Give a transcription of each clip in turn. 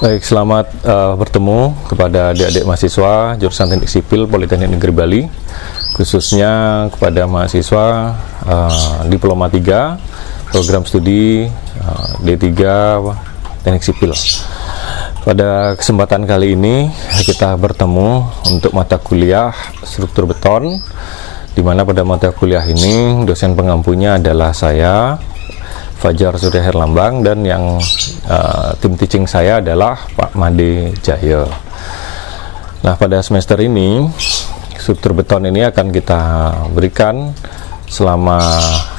Baik, selamat bertemu kepada adik-adik mahasiswa jurusan Teknik Sipil Politeknik Negeri Bali, khususnya kepada mahasiswa Diploma 3 Program Studi D3 Teknik Sipil. Pada kesempatan kali ini kita bertemu untuk mata kuliah struktur beton, di mana pada mata kuliah ini dosen pengampunya adalah saya, Fajar Surya Herlambang, dan yang tim teaching saya adalah Pak Made Jaya. Nah, pada semester ini struktur beton ini akan kita berikan selama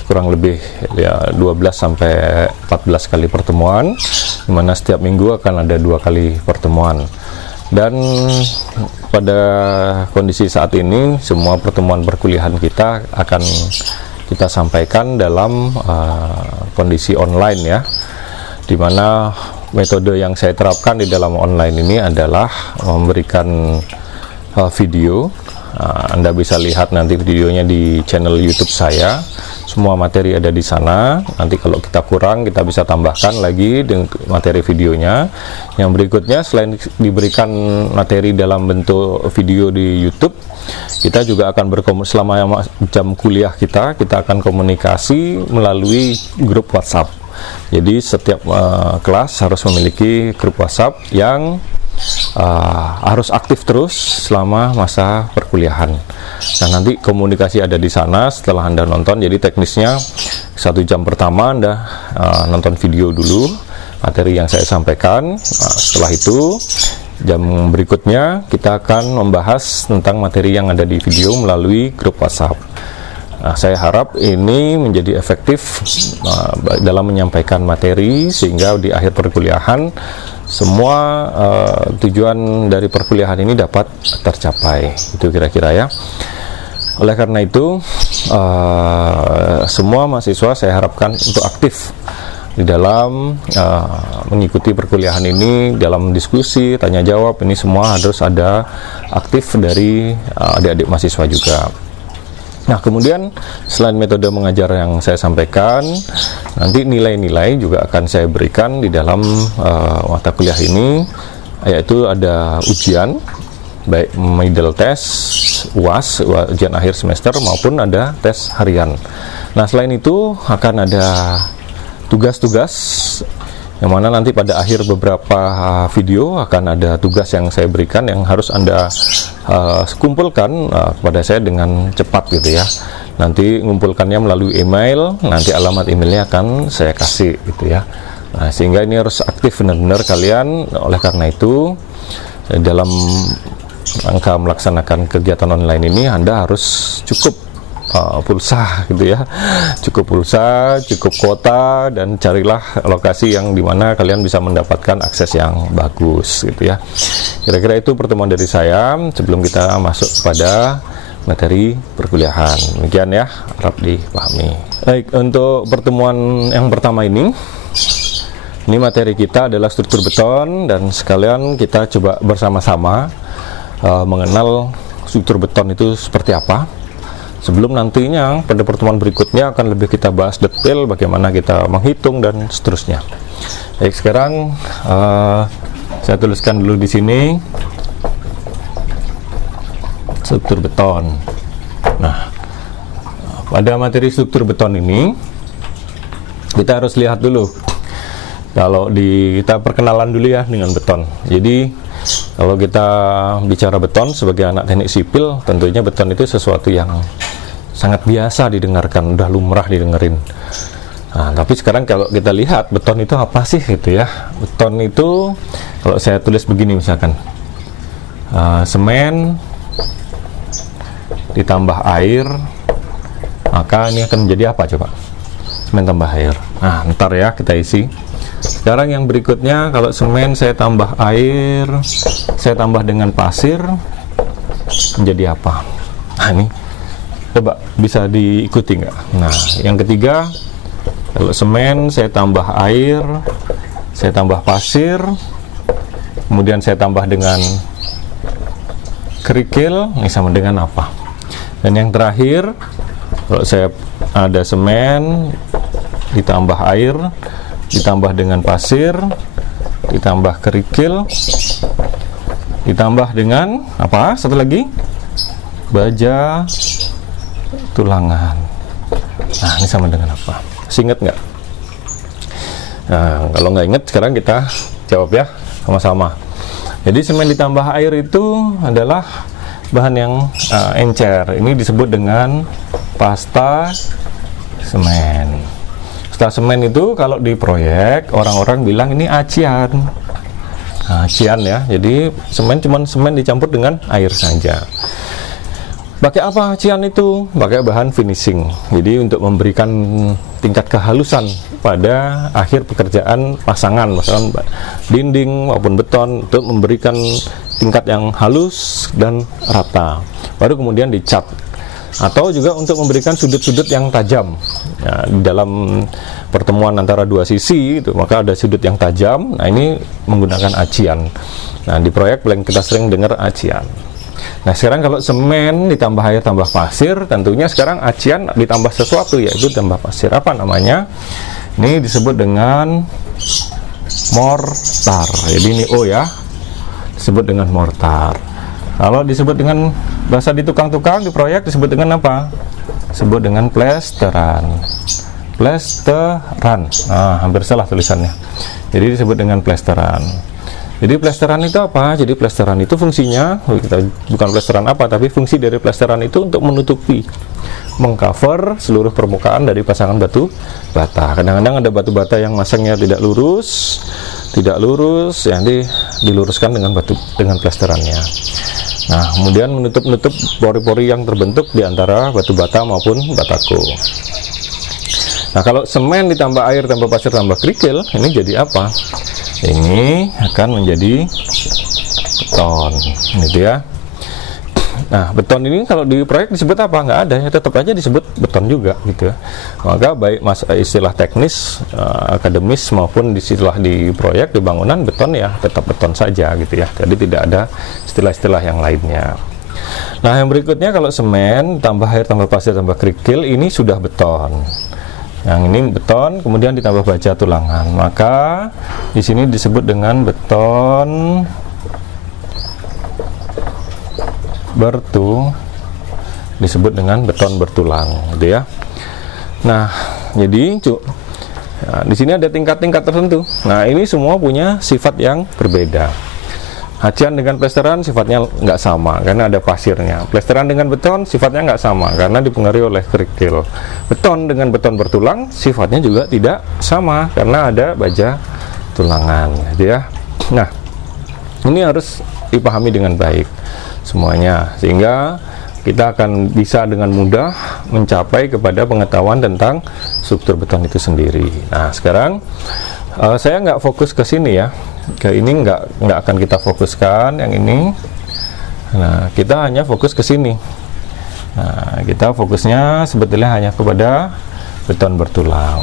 kurang lebih 12 sampai 14 kali pertemuan, di mana setiap minggu akan ada 2 kali pertemuan. Dan pada kondisi saat ini semua pertemuan perkuliahan kita akan kita sampaikan dalam kondisi online ya, dimana metode yang saya terapkan di dalam online ini adalah memberikan video. Anda bisa lihat nanti videonya di channel YouTube saya. Semua materi ada di sana. Nanti kalau kita kurang, kita bisa tambahkan lagi dengan materi videonya. Yang berikutnya, selain diberikan materi dalam bentuk video di YouTube, kita juga akan berkomunikasi selama jam kuliah kita akan komunikasi melalui grup WhatsApp. Jadi setiap kelas harus memiliki grup WhatsApp yang harus aktif terus selama masa perkuliahan. Nah, nanti komunikasi ada di sana setelah Anda nonton. Jadi teknisnya 1 jam pertama Anda nonton video dulu materi yang saya sampaikan. Setelah itu jam berikutnya kita akan membahas tentang materi yang ada di video melalui grup WhatsApp. Nah, saya harap ini menjadi efektif dalam menyampaikan materi, sehingga di akhir perkuliahan semua tujuan dari perkuliahan ini dapat tercapai. Itu kira-kira ya. Oleh karena itu semua mahasiswa saya harapkan untuk aktif di dalam mengikuti perkuliahan ini, dalam diskusi, tanya jawab, ini semua harus ada aktif dari adik-adik mahasiswa juga. Nah, kemudian selain metode mengajar yang saya sampaikan, nanti nilai-nilai juga akan saya berikan di dalam mata kuliah ini, yaitu ada ujian, baik middle test, UAS, ujian akhir semester, maupun ada tes harian. Nah, selain itu akan ada tugas-tugas, yang mana nanti pada akhir beberapa video akan ada tugas yang saya berikan yang harus Anda kumpulkan kepada saya dengan cepat gitu ya. Nanti ngumpulkannya melalui email, nanti alamat emailnya akan saya kasih gitu ya. Nah, sehingga ini harus aktif benar-benar kalian. Oleh karena itu, dalam rangka melaksanakan kegiatan online ini Anda harus cukup pulsa gitu ya, cukup pulsa, cukup kuota, dan carilah lokasi yang dimana kalian bisa mendapatkan akses yang bagus gitu ya. Kira-kira itu pertemuan dari saya sebelum kita masuk pada materi perkuliahan. Demikian ya, harap dipahami. Baik, untuk pertemuan yang pertama ini materi kita adalah struktur beton, dan sekalian kita coba bersama-sama mengenal struktur beton itu seperti apa. Sebelum nantinya pada pertemuan berikutnya akan lebih kita bahas detail bagaimana kita menghitung dan seterusnya. Baik, sekarang saya tuliskan dulu di sini struktur beton. Nah, pada materi struktur beton ini kita harus lihat dulu. Kalau kita perkenalan dulu ya dengan beton. Jadi kalau kita bicara beton sebagai anak teknik sipil, tentunya beton itu sesuatu yang sangat biasa didengarkan, udah lumrah didengerin. Nah, tapi sekarang kalau kita lihat beton itu apa sih gitu ya. Beton itu kalau saya tulis begini misalkan, semen ditambah air, maka ini akan menjadi apa coba? Semen tambah air. Nah, ntar ya kita isi. Sekarang yang berikutnya, kalau semen saya tambah air, saya tambah dengan pasir, menjadi apa? Nah, ini coba bisa diikuti nggak? Nah, yang ketiga, kalau semen saya tambah air, saya tambah pasir, kemudian saya tambah dengan kerikil, ini sama dengan apa? Dan yang terakhir, kalau saya ada semen ditambah air ditambah dengan pasir ditambah kerikil, ditambah dengan apa? Satu lagi, baja tulangan. Nah, ini sama dengan apa? Ingat nggak? Nah, kalau nggak ingat, sekarang kita jawab ya sama-sama. Jadi semen ditambah air itu adalah bahan yang encer. Ini disebut dengan pasta semen. Pasta semen itu kalau di proyek orang-orang bilang ini acian. Nah, acian ya. Jadi semen cuman semen dicampur dengan air saja. Pakai apa acian itu? Pakai bahan finishing. Jadi untuk memberikan tingkat kehalusan pada akhir pekerjaan pasangan, misalkan dinding maupun beton, untuk memberikan tingkat yang halus dan rata. Baru kemudian dicat. Atau juga untuk memberikan sudut-sudut yang tajam. Ya, di dalam pertemuan antara dua sisi itu, maka ada sudut yang tajam. Nah, ini menggunakan acian. Nah, di proyek paling kita sering dengar acian. Nah, sekarang kalau semen ditambah air tambah pasir, tentunya sekarang acian ditambah sesuatu, yaitu tambah pasir. Apa namanya? Ini disebut dengan mortar. Jadi ini O ya, disebut dengan mortar. Kalau disebut dengan bahasa di tukang-tukang di proyek disebut dengan apa? Disebut dengan plesteran. Plesteran. Nah, hampir salah tulisannya. Jadi disebut dengan plesteran. Jadi plesteran itu apa? Jadi plesteran itu fungsinya, bukan plesteran apa, tapi fungsi dari plesteran itu untuk menutupi, mengcover seluruh permukaan dari pasangan batu bata. Kadang-kadang ada batu bata yang masangnya tidak lurus, ya nanti diluruskan dengan plesterannya. Nah, kemudian menutup pori-pori yang terbentuk di antara batu bata maupun batako. Nah, kalau semen ditambah air tambah pasir tambah kerikil, ini jadi apa? Ini akan menjadi beton, gitu ya. Nah, beton ini kalau di proyek disebut apa? Nggak ada ya, tetap aja disebut beton juga, gitu ya. Maka baik istilah teknis, akademis maupun istilah di proyek, di bangunan, beton ya tetap beton saja, gitu ya. Jadi tidak ada istilah-istilah yang lainnya. Nah, yang berikutnya kalau semen tambah air tambah pasir tambah kerikil, ini sudah beton. Yang ini beton, kemudian ditambah baja tulangan. Maka di sini disebut dengan beton disebut dengan beton bertulang, gitu ya. Nah, jadi di sini ada tingkat-tingkat tertentu. Nah, ini semua punya sifat yang berbeda. Acian dengan plesteran sifatnya nggak sama karena ada pasirnya. Plesteran dengan beton sifatnya nggak sama karena dipengaruhi oleh kerikil. Beton dengan beton bertulang sifatnya juga tidak sama karena ada baja tulangan, gitu ya. Nah, ini harus dipahami dengan baik semuanya sehingga kita akan bisa dengan mudah mencapai kepada pengetahuan tentang struktur beton itu sendiri. Nah, sekarang saya nggak fokus ke sini ya. Ke ini nggak akan kita fokuskan yang ini. Nah, kita hanya fokus ke sini. Nah, kita fokusnya sebetulnya hanya kepada beton bertulang.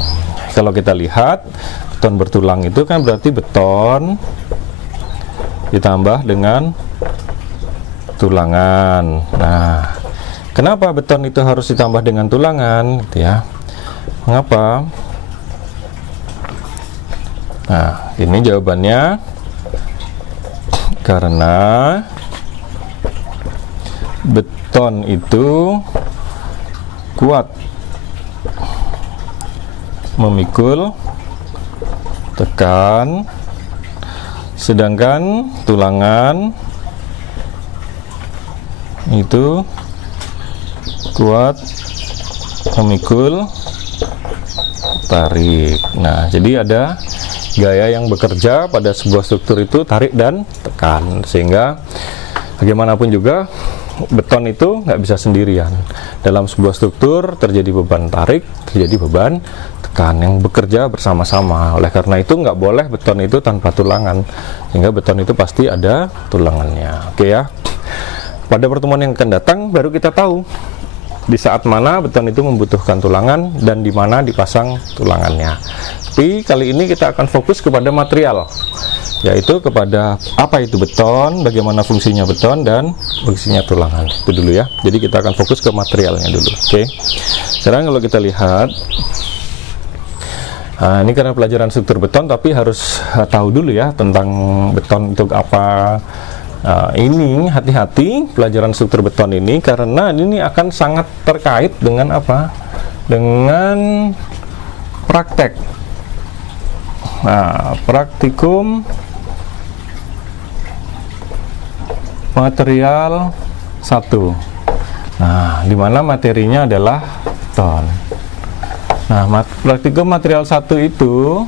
Kalau kita lihat beton bertulang itu kan berarti beton ditambah dengan tulangan. Nah, kenapa beton itu harus ditambah dengan tulangan, gitu ya? Mengapa? Nah, ini jawabannya karena beton itu kuat memikul tekan, sedangkan tulangan itu kuat memikul tarik. Nah, jadi ada gaya yang bekerja pada sebuah struktur itu tarik dan tekan, sehingga bagaimanapun juga beton itu nggak bisa sendirian. Dalam sebuah struktur terjadi beban tarik, terjadi beban tekan yang bekerja bersama-sama. Oleh karena itu nggak boleh beton itu tanpa tulangan, sehingga beton itu pasti ada tulangannya. Oke ya. Pada pertemuan yang akan datang baru kita tahu di saat mana beton itu membutuhkan tulangan dan di mana dipasang tulangannya. Tapi kali ini kita akan fokus kepada material, yaitu kepada apa itu beton, bagaimana fungsinya beton dan fungsinya tulangan. Itu dulu ya. Jadi kita akan fokus ke materialnya dulu. Oke. Sekarang kalau kita lihat Nah, ini karena pelajaran struktur beton, tapi harus tahu dulu ya tentang beton untuk apa. Ini hati-hati pelajaran struktur beton ini, karena ini akan sangat terkait dengan apa? Dengan praktek. Nah, praktikum material 1. Nah, di mana materinya adalah beton. Nah, praktikum material 1 itu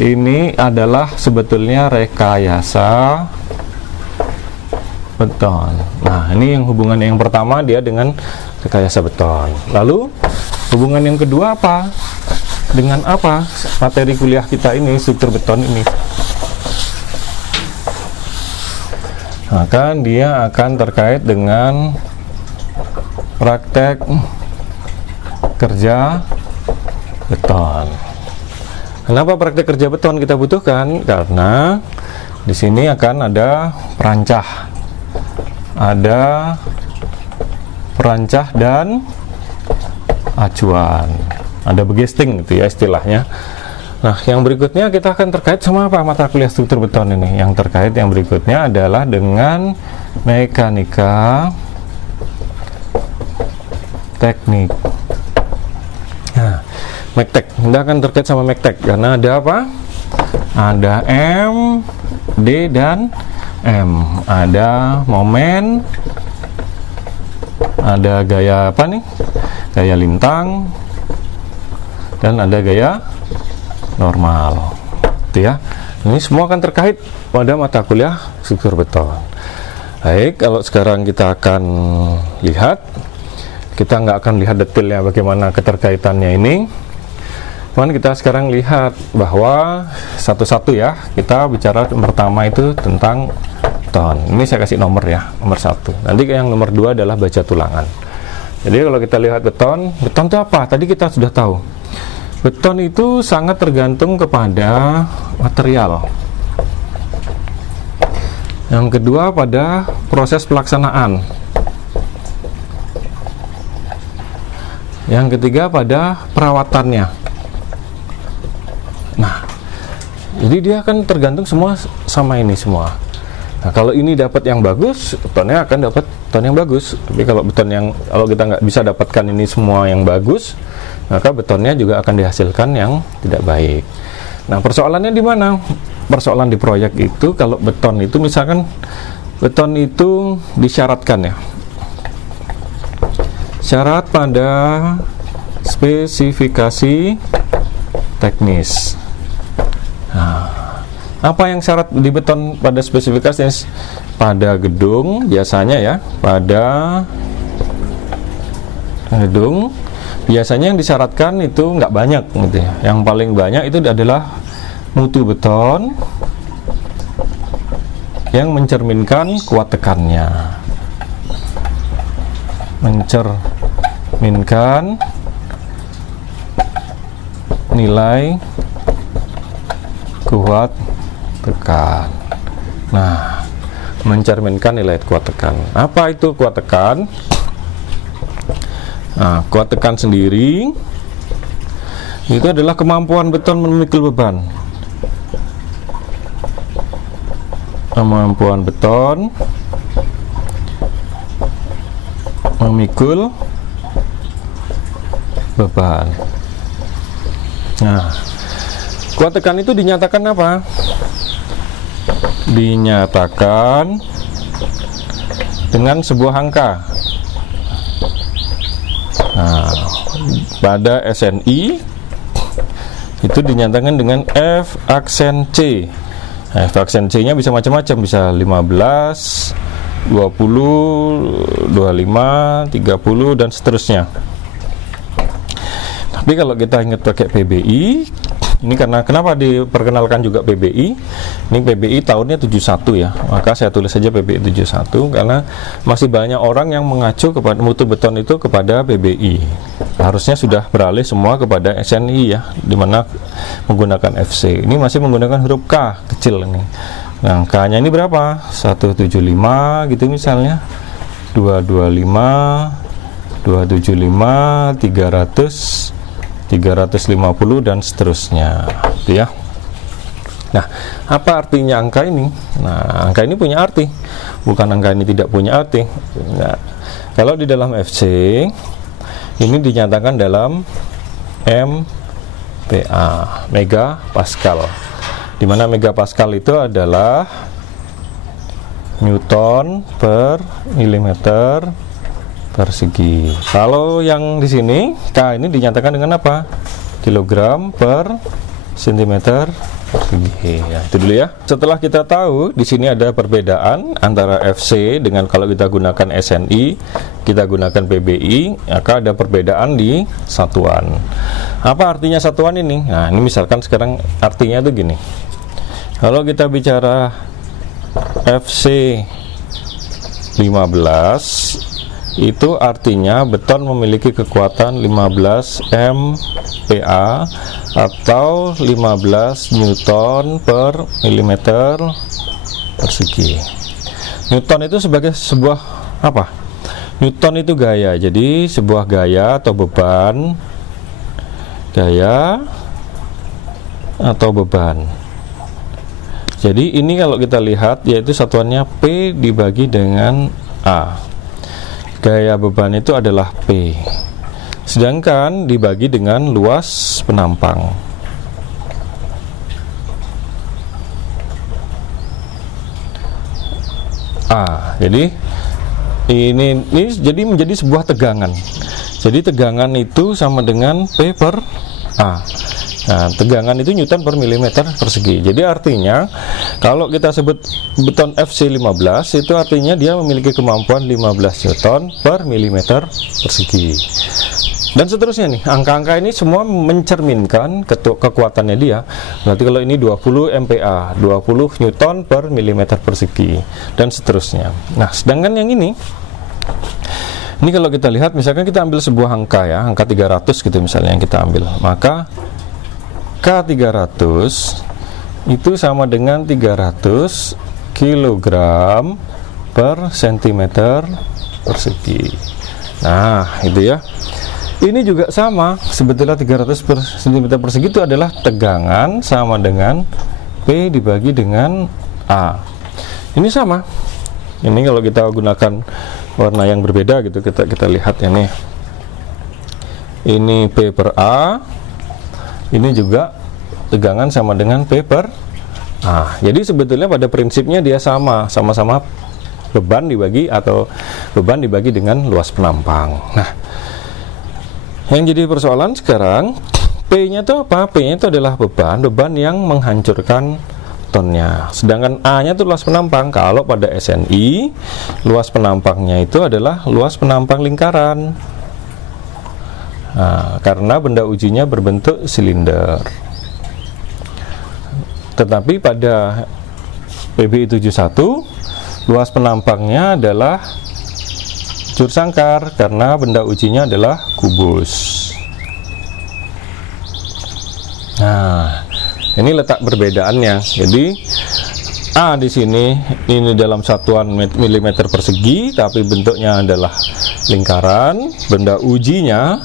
ini adalah sebetulnya rekayasa beton. Nah, ini yang hubungan yang pertama dia dengan rekayasa beton. Lalu hubungan yang kedua apa? Dengan apa materi kuliah kita ini, struktur beton ini? Maka dia akan terkait dengan praktek kerja beton. Kenapa praktek kerja beton kita butuhkan? Karena di sini akan ada perancah, dan acuan, ada begesting gitu ya istilahnya. Nah, yang berikutnya kita akan terkait sama apa mata kuliah struktur beton ini? Yang terkait yang berikutnya adalah dengan mekanika teknik. Nah, Mektek, kita akan terkait sama Mektek karena ada apa? Ada M, D, dan M. Ada momen, ada gaya apa nih? Gaya lintang, dan ada gaya normal. Itu ya. Ini semua akan terkait pada mata kuliah struktur beton. Baik, kalau sekarang kita akan lihat, kita nggak akan lihat detailnya bagaimana keterkaitannya ini. Cuman kita sekarang lihat bahwa satu-satu ya, kita bicara pertama itu tentang beton. Ini saya kasih nomor ya, nomor 1. Nanti yang nomor 2 adalah baja tulangan. Jadi kalau kita lihat beton itu apa? Tadi kita sudah tahu. Beton itu sangat tergantung kepada material. Yang kedua pada proses pelaksanaan. Yang ketiga pada perawatannya. Nah, jadi dia akan tergantung semua sama ini semua. Nah, kalau ini dapat yang bagus, betonnya akan dapat beton yang bagus. Tapi kalau kalau kita nggak bisa dapatkan ini semua yang bagus, maka betonnya juga akan dihasilkan yang tidak baik. Nah, persoalannya di mana? Persoalan di proyek itu kalau beton itu misalkan beton itu disyaratkan ya. Syarat pada spesifikasi teknis. Nah, apa yang syarat di beton pada spesifikasi? Pada gedung biasanya ya, pada gedung biasanya yang disyaratkan itu nggak banyak gitu ya. Yang paling banyak itu adalah mutu beton yang mencerminkan kuat tekannya, mencerminkan nilai kuat tekan. Nah, mencerminkan nilai kuat tekan. Apa itu kuat tekan? Nah, kuat tekan sendiri itu adalah kemampuan beton memikul beban. Kemampuan beton memikul beban. Nah, kuat tekan itu dinyatakan apa? Dinyatakan dengan sebuah angka. Nah, pada SNI itu dinyatakan dengan F aksen C. F aksen C-nya bisa macam-macam, bisa 15, 20, 25, 30 dan seterusnya. Tapi kalau kita ingat pakai PBI, ini karena kenapa diperkenalkan juga PBI? Ini PBI tahunnya 71 ya. Maka saya tulis saja PBI 71 karena masih banyak orang yang mengacu kepada mutu beton itu kepada PBI. Harusnya sudah beralih semua kepada SNI ya, dimana menggunakan FC. Ini masih menggunakan huruf K kecil ini. Nah, K-nya ini berapa? 175 gitu misalnya. 225, 275, 300, 350 dan seterusnya, gitu ya. Nah, apa artinya angka ini? Nah, angka ini punya arti, bukan angka ini tidak punya arti. Nah, kalau di dalam FC ini dinyatakan dalam MPa, mega pascal, di mana mega pascal itu adalah Newton per milimeter persegi. Kalau yang di sini K ini dinyatakan dengan apa? Kilogram per sentimeter persegi. Ya, itu dulu ya. Setelah kita tahu di sini ada perbedaan antara FC dengan kalau kita gunakan SNI, kita gunakan PBI, maka ada perbedaan di satuan. Apa artinya satuan ini? Nah, ini misalkan sekarang artinya itu gini. Kalau kita bicara FC 15, itu artinya beton memiliki kekuatan 15 MPa atau 15 Newton per milimeter persegi. Newton itu sebagai sebuah apa? Newton itu gaya, jadi sebuah gaya atau beban, gaya atau beban. Jadi ini kalau kita lihat yaitu satuannya P dibagi dengan A. Gaya beban itu adalah P, sedangkan dibagi dengan luas penampang. A. Jadi ini jadi menjadi sebuah tegangan. Jadi tegangan itu sama dengan P per A. Nah, tegangan itu Newton per milimeter persegi. Jadi artinya kalau kita sebut beton FC 15 itu artinya dia memiliki kemampuan 15 Newton per milimeter persegi. Dan seterusnya nih, angka-angka ini semua mencerminkan kekuatannya dia. Berarti kalau ini 20 MPa, 20 Newton per milimeter persegi, dan seterusnya. Nah, sedangkan yang ini kalau kita lihat, misalkan kita ambil sebuah angka ya, angka 300 gitu misalnya yang kita ambil, maka K300 itu sama dengan 300 kg per centimeter persegi. Nah, itu ya. Ini juga sama, sebetulnya 300 per cm persegi itu adalah tegangan sama dengan P dibagi dengan A. Ini sama. Ini kalau kita gunakan warna yang berbeda gitu, kita lihat ya nih. Ini P per A. Ini juga tegangan sama dengan P per A. Jadi sebetulnya pada prinsipnya dia sama-sama beban dibagi dengan luas penampang. Nah, yang jadi persoalan sekarang P-nya itu apa? P-nya itu adalah beban yang menghancurkan tonnya. Sedangkan A-nya itu luas penampang. Kalau pada SNI, luas penampangnya itu adalah luas penampang lingkaran. Nah, karena benda ujinya berbentuk silinder. Tetapi pada PBI 71 luas penampangnya adalah jur sangkar karena benda ujinya adalah kubus. Nah, ini letak perbedaannya. Jadi A di sini ini dalam satuan milimeter persegi, tapi bentuknya adalah lingkaran. Benda ujinya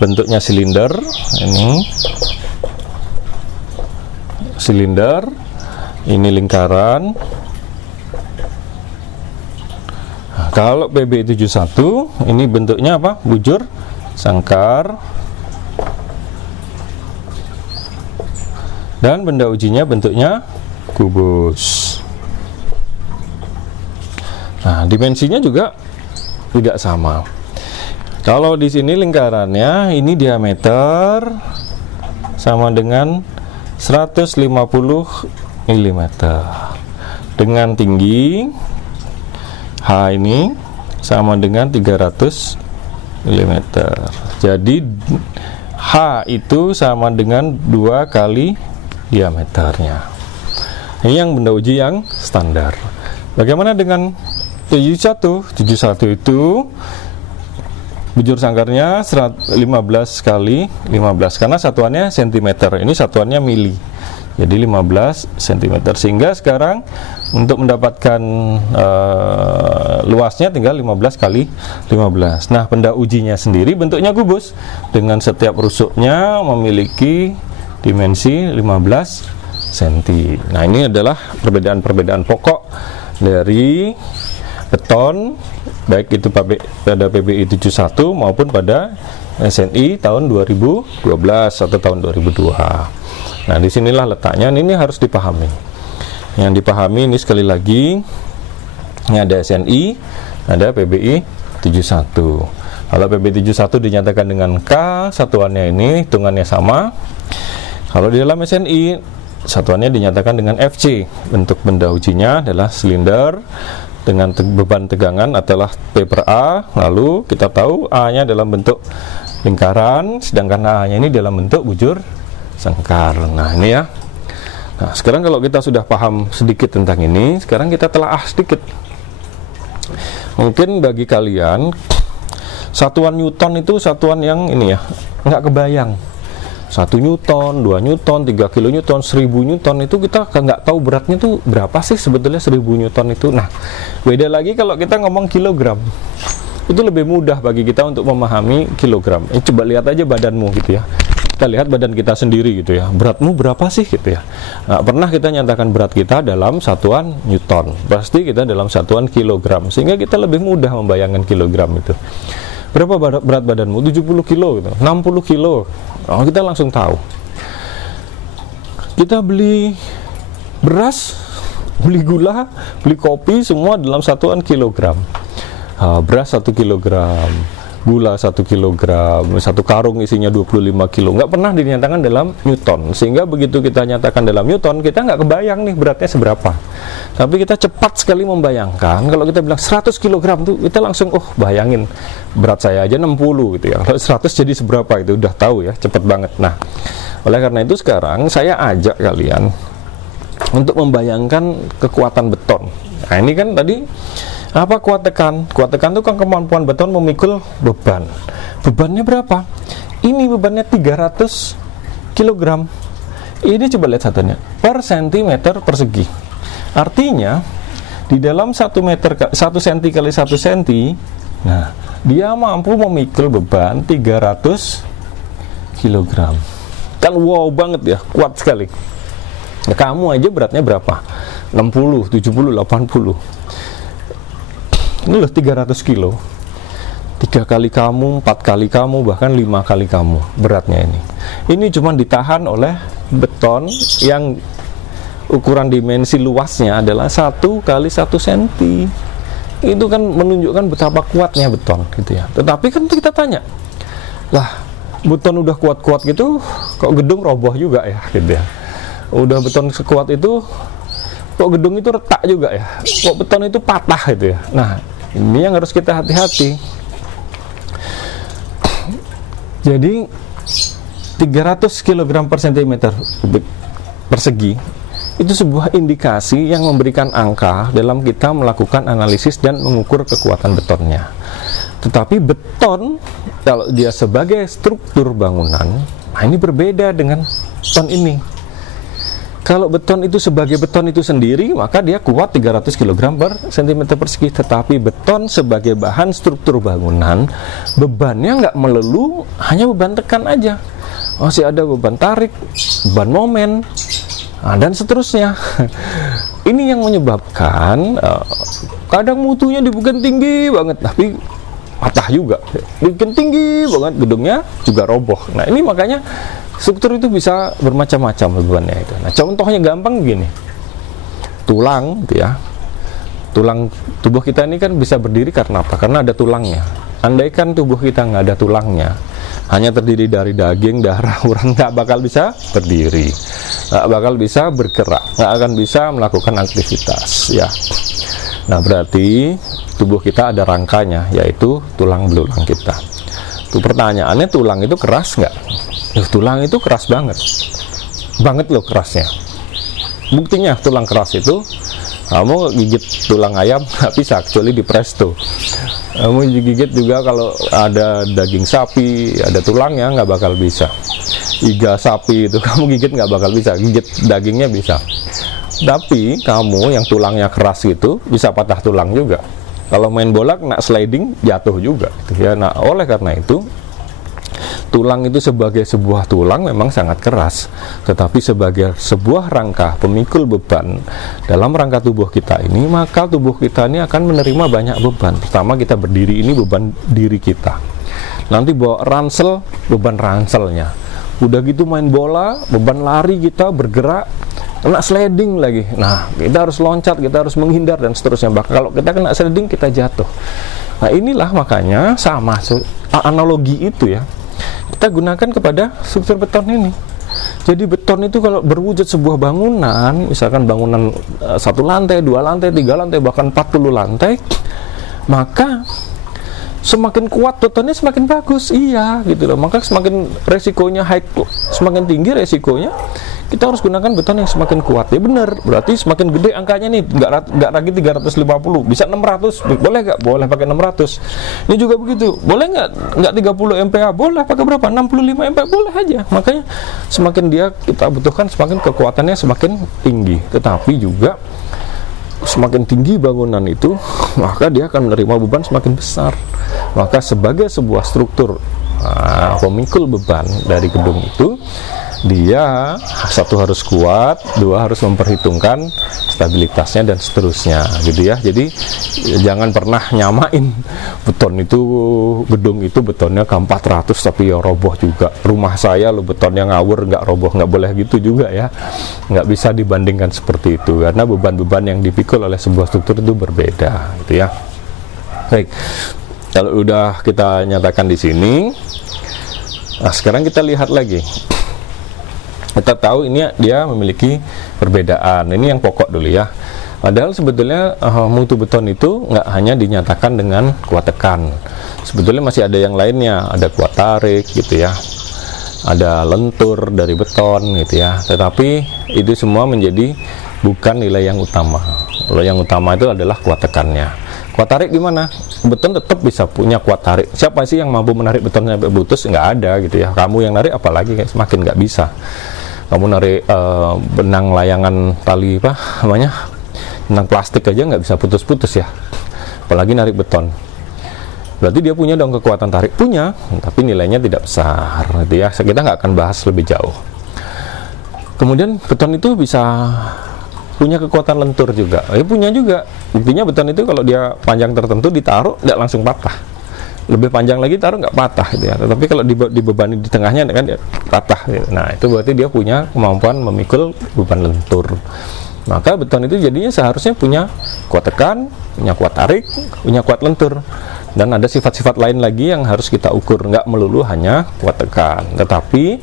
bentuknya silinder, ini silinder, ini lingkaran. Nah, kalau PB 71 ini bentuknya apa? Bujur sangkar, dan benda ujinya bentuknya kubus. Nah, dimensinya juga tidak sama. Kalau di sini lingkarannya ini diameter sama dengan 150 mm dengan tinggi H ini sama dengan 300 mm. Jadi H itu sama dengan 2 kali diameternya. Ini yang benda uji yang standar. Bagaimana dengan 71? 71 itu bujur sangkarnya 15 kali 15 karena satuannya cm, ini satuannya mili. jadi 15 cm. Sehingga sekarang untuk mendapatkan luasnya tinggal 15 kali 15. Nah, benda ujinya sendiri bentuknya kubus dengan setiap rusuknya memiliki dimensi 15 cm. Nah, ini adalah perbedaan-perbedaan pokok dari beton, baik itu pada PBI 71 maupun pada SNI tahun 2012 atau tahun 2002. Nah, disinilah letaknya. Ini harus dipahami. Yang dipahami ini sekali lagi, ini ada SNI, ada PBI 71. Kalau PBI 71 dinyatakan dengan K, satuannya ini hitungannya sama. Kalau di dalam SNI, satuannya dinyatakan dengan FC. Bentuk benda ujinya adalah silinder dengan beban tegangan adalah P per A. Lalu kita tahu A-nya dalam bentuk lingkaran, sedangkan A-nya ini dalam bentuk bujur sengkar. Nah, ini ya. Nah, sekarang kalau kita sudah paham sedikit tentang ini, sekarang kita telaah sedikit. Mungkin bagi kalian satuan Newton itu satuan yang ini ya, nggak kebayang. 1 Newton, 2 Newton, 3 kilonewton, 1000 Newton itu kita nggak tahu beratnya tuh berapa sih sebetulnya 1000 Newton itu. Nah, beda lagi kalau kita ngomong kilogram. Itu lebih mudah bagi kita untuk memahami kilogram. Coba lihat aja badanmu gitu ya. Kita lihat badan kita sendiri gitu ya. Beratmu berapa sih gitu ya. Nah, pernah kita nyatakan berat kita dalam satuan Newton. Pasti kita dalam satuan kilogram. Sehingga kita lebih mudah membayangkan kilogram itu. Berapa berat badanmu? 70 kilo gitu, 60 kilo. Oh, kita langsung tahu. Kita beli beras, beli gula, beli kopi, semua dalam satuan kilogram. Beras 1 kilogram, gula 1 kilogram, 1 karung isinya 25 kilo. Nggak pernah dinyatakan dalam Newton. Sehingga begitu kita nyatakan dalam Newton, kita nggak kebayang nih beratnya seberapa. Tapi kita cepat sekali membayangkan. Kalau kita bilang 100 kilogram tuh, kita langsung, oh bayangin berat saya aja 60 gitu ya. Kalau 100 jadi seberapa itu udah tahu ya, cepat banget. Nah, oleh karena itu sekarang saya ajak kalian untuk membayangkan kekuatan beton. Nah, ini kan tadi apa kuat tekan? Kuat tekan itu kan kemampuan beton memikul beban. Bebannya berapa? Ini bebannya 300 kg. Ini coba lihat satunya per cm persegi. Artinya di dalam 1 cm kali 1 cm, nah dia mampu memikul beban 300 kg. Kan wow banget ya, kuat sekali. Nah, kamu aja beratnya berapa? 60, 70, 80. Ini loh 300 kilo. 3 kali kamu, 4 kali kamu, bahkan 5 kali kamu beratnya ini. Ini cuma ditahan oleh beton yang ukuran dimensi luasnya adalah 1 kali 1 cm. Itu kan menunjukkan betapa kuatnya beton gitu ya. Tetapi kan kita tanya, lah beton udah kuat-kuat gitu, kok gedung roboh juga ya gitu ya. Udah beton sekuat itu, kok gedung itu retak juga ya, kok beton itu patah gitu ya. Nah, ini yang harus kita hati-hati. Jadi 300 kg per cm persegi itu sebuah indikasi yang memberikan angka dalam kita melakukan analisis dan mengukur kekuatan betonnya. Tetapi beton kalau dia sebagai struktur bangunan, nah ini berbeda dengan beton ini. Kalau beton itu sebagai beton itu sendiri, maka dia kuat 300 kg per cm persegi. Tetapi beton sebagai bahan struktur bangunan, bebannya nggak melulu hanya beban tekan aja. Masih ada beban tarik, beban momen, dan seterusnya. Ini yang menyebabkan kadang mutunya dibikin tinggi banget, tapi patah juga. Dibikin tinggi banget, gedungnya juga roboh. Nah, ini makanya struktur itu bisa bermacam-macam bebannya itu. Nah, contohnya gampang begini. Tulang gitu ya. Tulang tubuh kita ini kan bisa berdiri karena apa? Karena ada tulangnya. Andaikan tubuh kita nggak ada tulangnya, hanya terdiri dari daging, darah, urat, nggak bakal bisa berdiri, nggak bakal bisa bergerak, nggak akan bisa melakukan aktivitas ya. Nah, berarti tubuh kita ada rangkanya, yaitu tulang belulang kita. Tuh pertanyaannya, tulang itu keras nggak? Tulang itu keras banget loh kerasnya. Buktinya tulang keras itu, kamu gigit tulang ayam nggak bisa, kecuali di presto. Kamu gigit juga kalau ada daging sapi, ada tulangnya, nggak bakal bisa. iga sapi itu kamu gigit nggak bakal bisa, gigit dagingnya bisa, tapi kamu yang tulangnya keras itu bisa patah tulang juga. Kalau main bola kena sliding jatuh juga gitu ya. Nah oleh karena itu tulang itu sebagai sebuah tulang memang sangat keras, tetapi sebagai sebuah rangka pemikul beban dalam rangka tubuh kita ini, maka tubuh kita ini akan menerima banyak beban. Pertama kita berdiri ini beban diri kita, nanti bawa ransel beban ranselnya, udah gitu main bola beban lari kita bergerak, kena sliding lagi, nah kita harus loncat, kita harus menghindar dan seterusnya. Bahkan kalau kita kena sliding kita jatuh. Nah inilah makanya sama analogi itu ya kita gunakan kepada struktur beton ini. Jadi beton itu kalau berwujud sebuah bangunan, misalkan bangunan 1 lantai, 2 lantai, 3 lantai, bahkan 40 lantai, maka semakin kuat betonnya semakin bagus, iya gitu loh. Maka semakin resikonya semakin tinggi resikonya, kita harus gunakan beton yang semakin kuat. Ya benar, berarti semakin gede angkanya nih, nggak lagi 350, bisa 600, boleh nggak? Boleh pakai 600. Ini juga begitu, boleh nggak 30 MPa? Boleh pakai berapa? 65 MPa, boleh aja. Makanya semakin kita butuhkan, semakin kekuatannya semakin tinggi. Tetapi juga semakin tinggi bangunan itu, maka dia akan menerima beban semakin besar. Maka sebagai sebuah struktur pemikul beban dari gedung itu, dia 1 harus kuat, 2 harus memperhitungkan stabilitasnya dan seterusnya gitu ya. Jadi jangan pernah nyamain beton itu, gedung itu betonnya ke 400 tapi ya roboh juga. Rumah saya lo betonnya ngawur nggak roboh, nggak boleh gitu juga ya. Nggak bisa dibandingkan seperti itu karena beban-beban yang dipikul oleh sebuah struktur itu berbeda gitu ya. Baik, kalau udah kita nyatakan di sini, nah sekarang kita lihat lagi. Kita tahu ini dia memiliki perbedaan. Ini yang pokok dulu ya. Padahal sebetulnya mutu beton itu nggak hanya dinyatakan dengan kuat tekan. Sebetulnya masih ada yang lainnya. Ada kuat tarik gitu ya. Ada lentur dari beton gitu ya. Tetapi itu semua menjadi bukan nilai yang utama. Kalau yang utama itu adalah kuat tekannya. Kuat tarik gimana? Beton tetap bisa punya kuat tarik. Siapa sih yang mampu menarik beton sampai putus? Nggak ada gitu ya. Kamu yang narik apalagi semakin nggak bisa. Kamu narik benang layangan tali benang plastik aja nggak bisa putus-putus ya, apalagi narik beton. Berarti dia punya dong kekuatan tarik, punya, tapi nilainya tidak besar gitu ya. Kita nggak akan bahas lebih jauh. Kemudian beton itu bisa punya kekuatan lentur juga, punya juga. Buktinya beton itu kalau dia panjang tertentu ditaruh nggak langsung patah, lebih panjang lagi taruh nggak patah gitu ya. Tetapi kalau dibebani di tengahnya kan dia patah gitu. Nah itu berarti dia punya kemampuan memikul beban lentur. Maka beton itu jadinya seharusnya punya kuat tekan, punya kuat tarik, punya kuat lentur, dan ada sifat-sifat lain lagi yang harus kita ukur. Nggak melulu hanya kuat tekan. Tetapi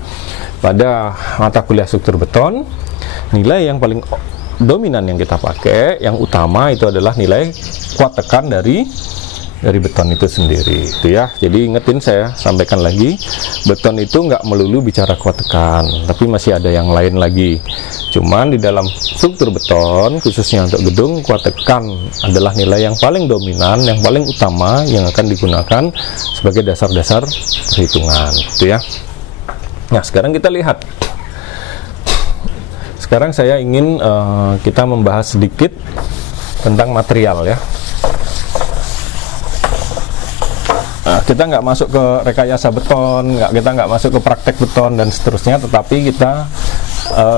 pada mata kuliah struktur beton, nilai yang paling dominan yang kita pakai, yang utama itu adalah nilai kuat tekan dari beton itu sendiri itu ya. Jadi ingetin, saya sampaikan lagi, beton itu nggak melulu bicara kuat tekan, tapi masih ada yang lain lagi. Cuman di dalam struktur beton khususnya untuk gedung, kuat tekan adalah nilai yang paling dominan, yang paling utama, yang akan digunakan sebagai dasar-dasar perhitungan itu ya. Nah sekarang kita lihat, sekarang saya ingin kita membahas sedikit tentang material ya. Nah, kita nggak masuk ke rekayasa beton, kita nggak masuk ke praktek beton dan seterusnya, tetapi kita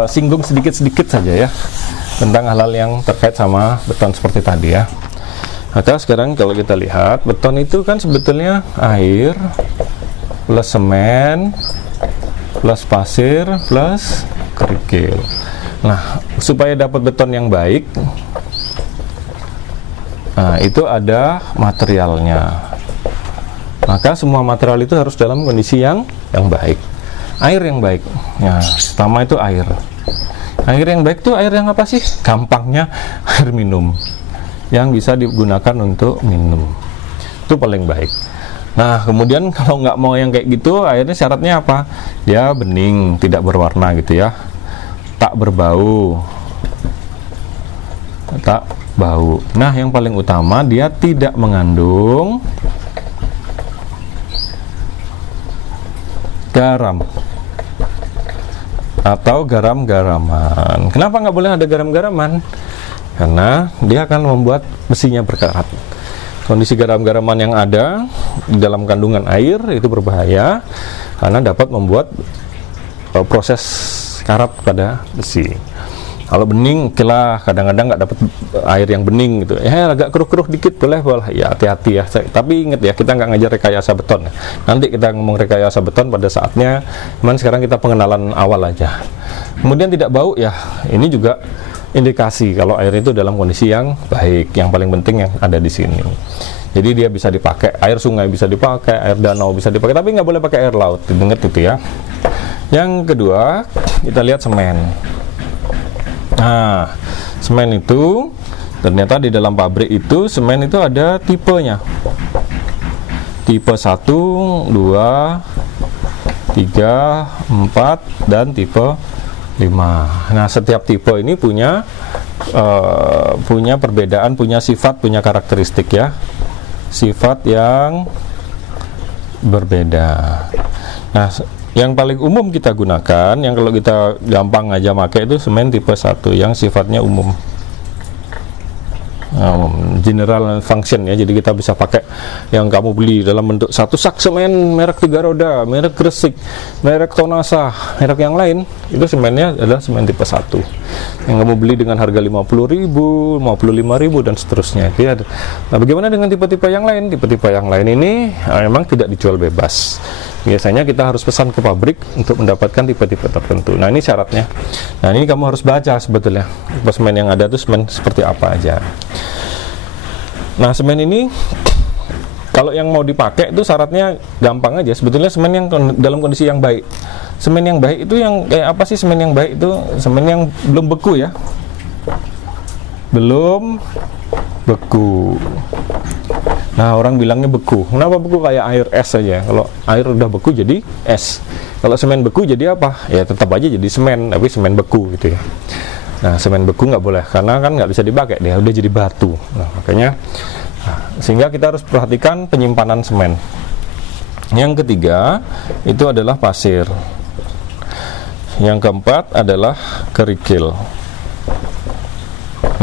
singgung sedikit-sedikit saja ya tentang hal-hal yang terkait sama beton seperti tadi ya. Maka sekarang kalau kita lihat, beton itu kan sebetulnya air plus semen plus pasir plus kerikil. Nah, supaya dapat beton yang baik, nah itu ada materialnya. Maka semua material itu harus dalam kondisi yang baik. Air yang baik, ya, pertama itu air. Air yang baik itu air yang apa sih? Gampangnya air minum, yang bisa digunakan untuk minum. Itu paling baik. Nah, kemudian kalau nggak mau yang kayak gitu, airnya syaratnya apa? Dia bening, tidak berwarna gitu ya, tak berbau, tak bau. Nah, yang paling utama dia tidak mengandung garam. atau garam-garaman. Kenapa nggak boleh ada garam-garaman? Karena dia akan membuat besinya berkarat. Kondisi garam-garaman yang ada di dalam kandungan air itu berbahaya karena dapat membuat proses karat pada besi. Kalau bening, okelah, kadang-kadang nggak dapat air yang bening gitu. Ya agak keruh-keruh dikit boleh, ya hati-hati ya. Tapi ingat ya, kita nggak ngajar rekayasa beton. Nanti kita ngomong rekayasa beton pada saatnya. Cuman sekarang kita pengenalan awal aja. Kemudian tidak bau ya, ini juga indikasi kalau air itu dalam kondisi yang baik. Yang paling penting yang ada di sini. Jadi dia bisa dipakai, air sungai bisa dipakai, air danau bisa dipakai, tapi nggak boleh pakai air laut. Ingat itu ya. Yang kedua, kita lihat semen. Nah, semen itu ternyata di dalam pabrik itu semen itu ada tipenya. Tipe 1, 2, 3, 4 dan tipe 5. Nah, setiap tipe ini punya perbedaan, punya sifat, punya karakteristik ya. Sifat yang berbeda. Nah, yang paling umum kita gunakan, yang kalau kita gampang aja pakai itu semen tipe 1 yang sifatnya umum, general function ya. Jadi kita bisa pakai yang kamu beli dalam bentuk satu sak semen merek 3 roda, merek Gresik, merek Tonasa, merek yang lain, itu semennya adalah semen tipe 1 yang kamu beli dengan harga 50.000, 55.000 dan seterusnya itu ya. Nah, bagaimana dengan tipe-tipe yang lain? Tipe-tipe yang lain ini memang tidak dijual bebas. Biasanya kita harus pesan ke pabrik untuk mendapatkan tipe-tipe tertentu. Nah, ini syaratnya. Nah, ini kamu harus baca sebetulnya tipe semen yang ada itu semen seperti apa aja. Nah, semen ini kalau yang mau dipakai itu syaratnya gampang aja. Sebetulnya semen yang dalam kondisi yang baik. Semen yang baik itu yang kayak apa sih? Semen yang baik itu semen yang belum beku ya. Belum beku. Nah, orang bilangnya beku. Kenapa beku? Kayak air es saja. Kalau air udah beku jadi es. Kalau semen beku jadi apa? Ya tetap aja jadi semen, tapi semen beku gitu ya. Nah, semen beku nggak boleh karena kan nggak bisa dipakai, dia udah jadi batu. Nah, makanya sehingga kita harus perhatikan penyimpanan semen. Yang ketiga itu adalah pasir. Yang keempat adalah kerikil.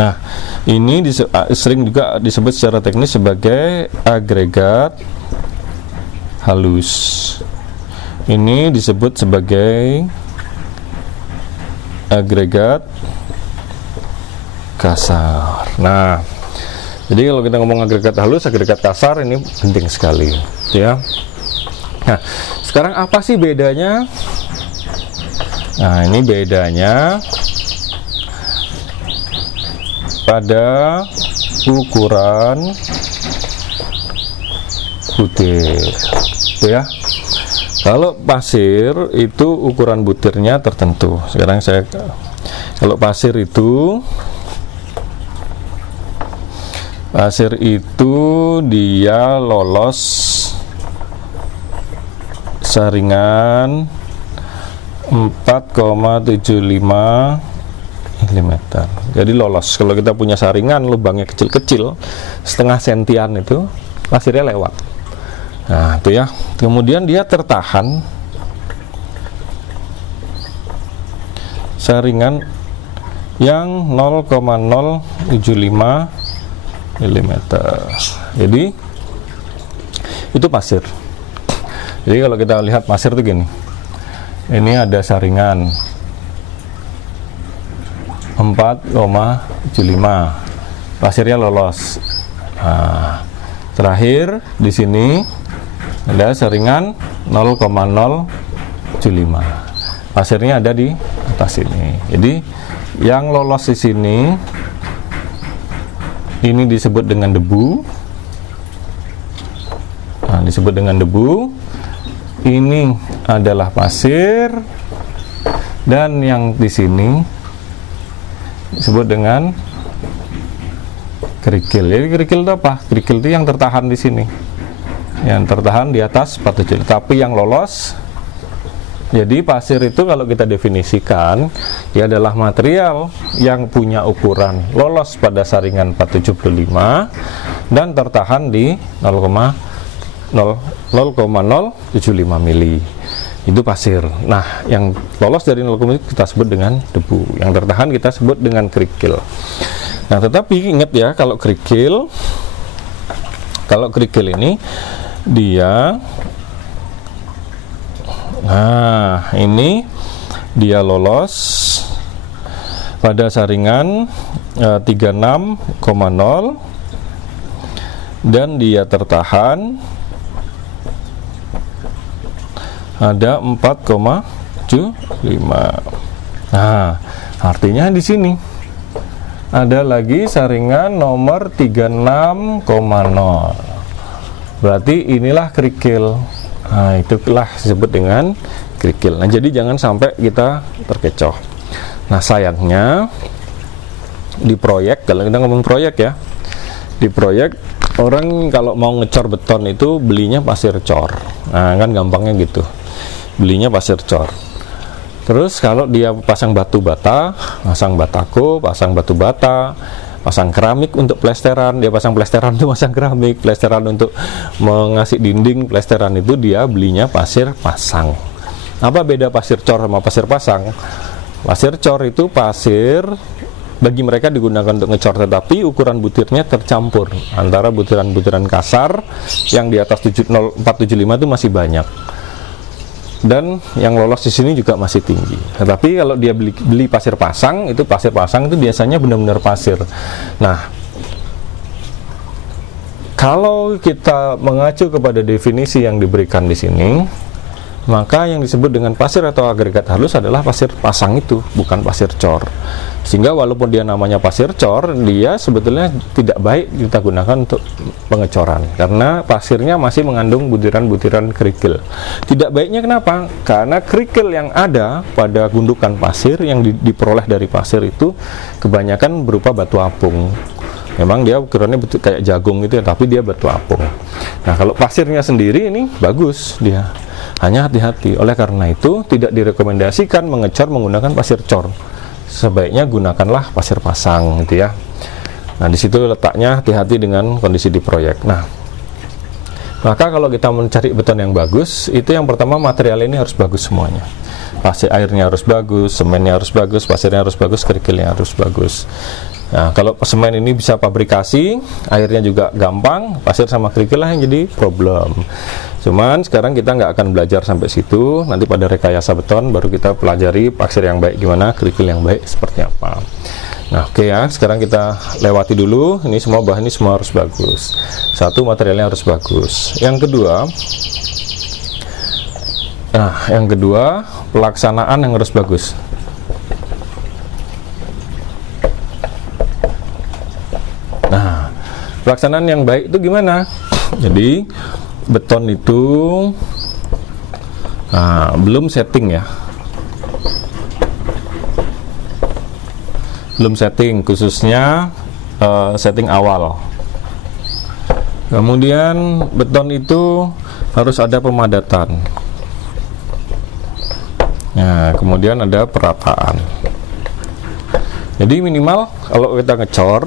Nah, ini sering juga disebut secara teknis sebagai agregat halus. Ini disebut sebagai agregat kasar. Nah, jadi kalau kita ngomong agregat halus, agregat kasar ini penting sekali, ya. Nah, sekarang apa sih bedanya? Nah, ini bedanya pada ukuran butir, itu ya. Kalau pasir itu ukuran butirnya tertentu. Sekarang kalau pasir itu dia lolos saringan 4,75 mm. Jadi lolos. Kalau kita punya saringan lubangnya kecil-kecil, setengah sentian itu pasirnya lewat. Nah, itu ya. Kemudian dia tertahan saringan yang 0,075 mm. Jadi itu pasir. Jadi kalau kita lihat pasir itu gini. Ini ada saringan 4,75, pasirnya lolos. Nah, terakhir di sini ada saringan 0,075, pasirnya ada di atas ini. Jadi yang lolos di sini ini disebut dengan debu. Nah, disebut dengan debu. Ini adalah pasir, dan yang di sini disebut dengan kerikil. Jadi kerikil itu apa? Kerikil itu yang tertahan di sini, yang tertahan di atas batu cilik, tapi yang lolos. Jadi pasir itu kalau kita definisikan, dia adalah material yang punya ukuran lolos pada saringan 475 dan tertahan di 0,075 mili. itu pasir. Nah, yang lolos dari 0,1 kita sebut dengan debu, yang tertahan kita sebut dengan kerikil. Nah, tetapi ingat ya, kalau kerikil ini dia, nah ini dia lolos pada saringan 36,0 dan dia tertahan ada 4,75. Nah, artinya di sini ada lagi saringan nomor 36,0. Berarti inilah kerikil. Nah, itulah disebut dengan kerikil. Nah, jadi jangan sampai kita terkecoh. Nah, sayangnya di proyek, kalau kita ngomong proyek ya, di proyek orang kalau mau ngecor beton itu belinya pasir cor. Nah, kan gampangnya gitu, belinya pasir cor. Terus kalau dia pasang batu bata, pasang batako, pasang batu bata, pasang keramik untuk plesteran, dia pasang plesteran itu pasang keramik, plesteran untuk mengasih dinding, plesteran itu dia belinya pasir pasang. Apa beda pasir cor sama pasir pasang? Pasir cor itu pasir bagi mereka digunakan untuk ngecor, tetapi ukuran butirnya tercampur antara butiran-butiran kasar yang di atas 475 itu masih banyak, dan yang lolos di sini juga masih tinggi. Tetapi kalau dia beli pasir pasang, itu pasir pasang itu biasanya benar-benar pasir. Nah, kalau kita mengacu kepada definisi yang diberikan di sini, maka yang disebut dengan pasir atau agregat halus adalah pasir pasang itu, bukan pasir cor. Sehingga walaupun dia namanya pasir cor, dia sebetulnya tidak baik kita gunakan untuk pengecoran, karena pasirnya masih mengandung butiran-butiran kerikil. Tidak baiknya kenapa? Karena kerikil yang ada pada gundukan pasir yang diperoleh dari pasir itu kebanyakan berupa batu apung. Memang dia ukurannya kayak jagung gitu ya, tapi dia batu apung. Nah, kalau pasirnya sendiri ini bagus dia. Hanya hati-hati, oleh karena itu tidak direkomendasikan mengecor menggunakan pasir cor. Sebaiknya gunakanlah pasir pasang gitu ya. Nah, di situ letaknya hati-hati dengan kondisi di proyek. Nah, maka kalau kita mencari beton yang bagus, itu yang pertama material ini harus bagus semuanya. Pasir airnya harus bagus, semennya harus bagus, pasirnya harus bagus, kerikilnya harus bagus. Nah, kalau semen ini bisa pabrikasi, airnya juga gampang, pasir sama kerikil lah yang jadi problem. Cuman sekarang kita nggak akan belajar sampai situ. Nanti pada rekayasa beton baru kita pelajari pasir yang baik gimana, kerikil yang baik seperti apa. Nah, oke ya, sekarang kita lewati dulu. Ini semua bahan ini semua harus bagus. Satu, materialnya harus bagus. Yang kedua, pelaksanaan yang harus bagus. Nah, pelaksanaan yang baik itu gimana? Jadi beton itu belum setting ya, belum setting, khususnya setting awal. Kemudian beton itu harus ada pemadatan. Nah, kemudian ada perataan. Jadi minimal kalau kita ngecor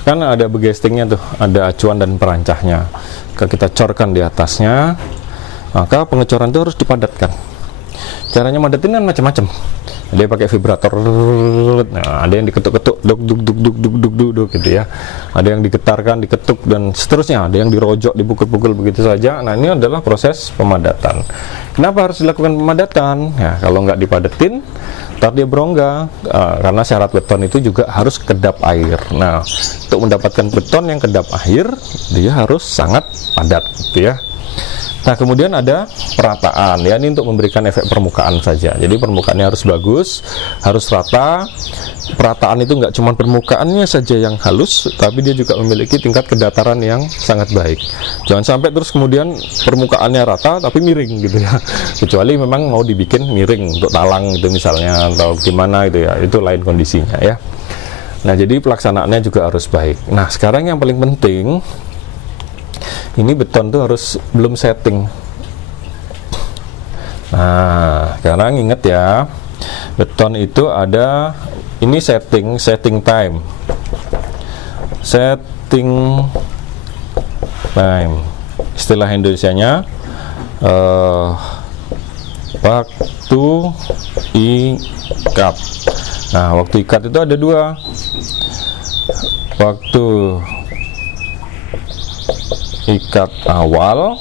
kan ada begestingnya tuh, ada acuan dan perancahnya. Kalau kita corkan di atasnya, maka pengecoran itu harus dipadatkan. Caranya madatin kan macam-macam. Ada yang pakai vibrator, nah, ada yang diketuk-ketuk, duk gitu ya. Ada yang digetarkan, diketuk dan seterusnya. Ada yang dirojok, dipukul-pukul begitu saja. Nah, ini adalah proses pemadatan. Kenapa harus dilakukan pemadatan? Ya, kalau nggak dipadetin, ntar dia berongga, karena syarat beton itu juga harus kedap air. Nah, untuk mendapatkan beton yang kedap air, dia harus sangat padat gitu ya. Nah, kemudian ada perataan ya, ini untuk memberikan efek permukaan saja. Jadi permukaannya harus bagus, harus rata. Perataan itu nggak cuma permukaannya saja yang halus, tapi dia juga memiliki tingkat kedataran yang sangat baik. Jangan sampai terus kemudian permukaannya rata tapi miring gitu ya. Kecuali memang mau dibikin miring untuk talang itu misalnya, atau gimana gitu ya, itu lain kondisinya ya. Nah, jadi pelaksanaannya juga harus baik. Nah, sekarang yang paling penting, ini beton tuh harus belum setting. Nah, sekarang ingat ya, beton itu ada ini setting time. Setting time. Istilah Indonesianya waktu ikat. Nah, waktu ikat itu ada dua, waktu ikat awal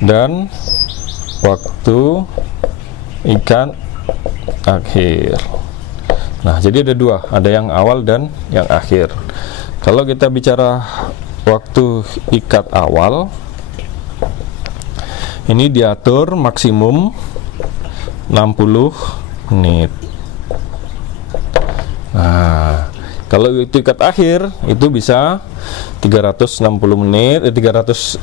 dan waktu ikat akhir. Nah, jadi ada dua, ada yang awal dan yang akhir. Kalau kita bicara waktu ikat awal, ini diatur maksimum 60 menit. Nah, kalau itu ikat akhir itu bisa 360 menit, 300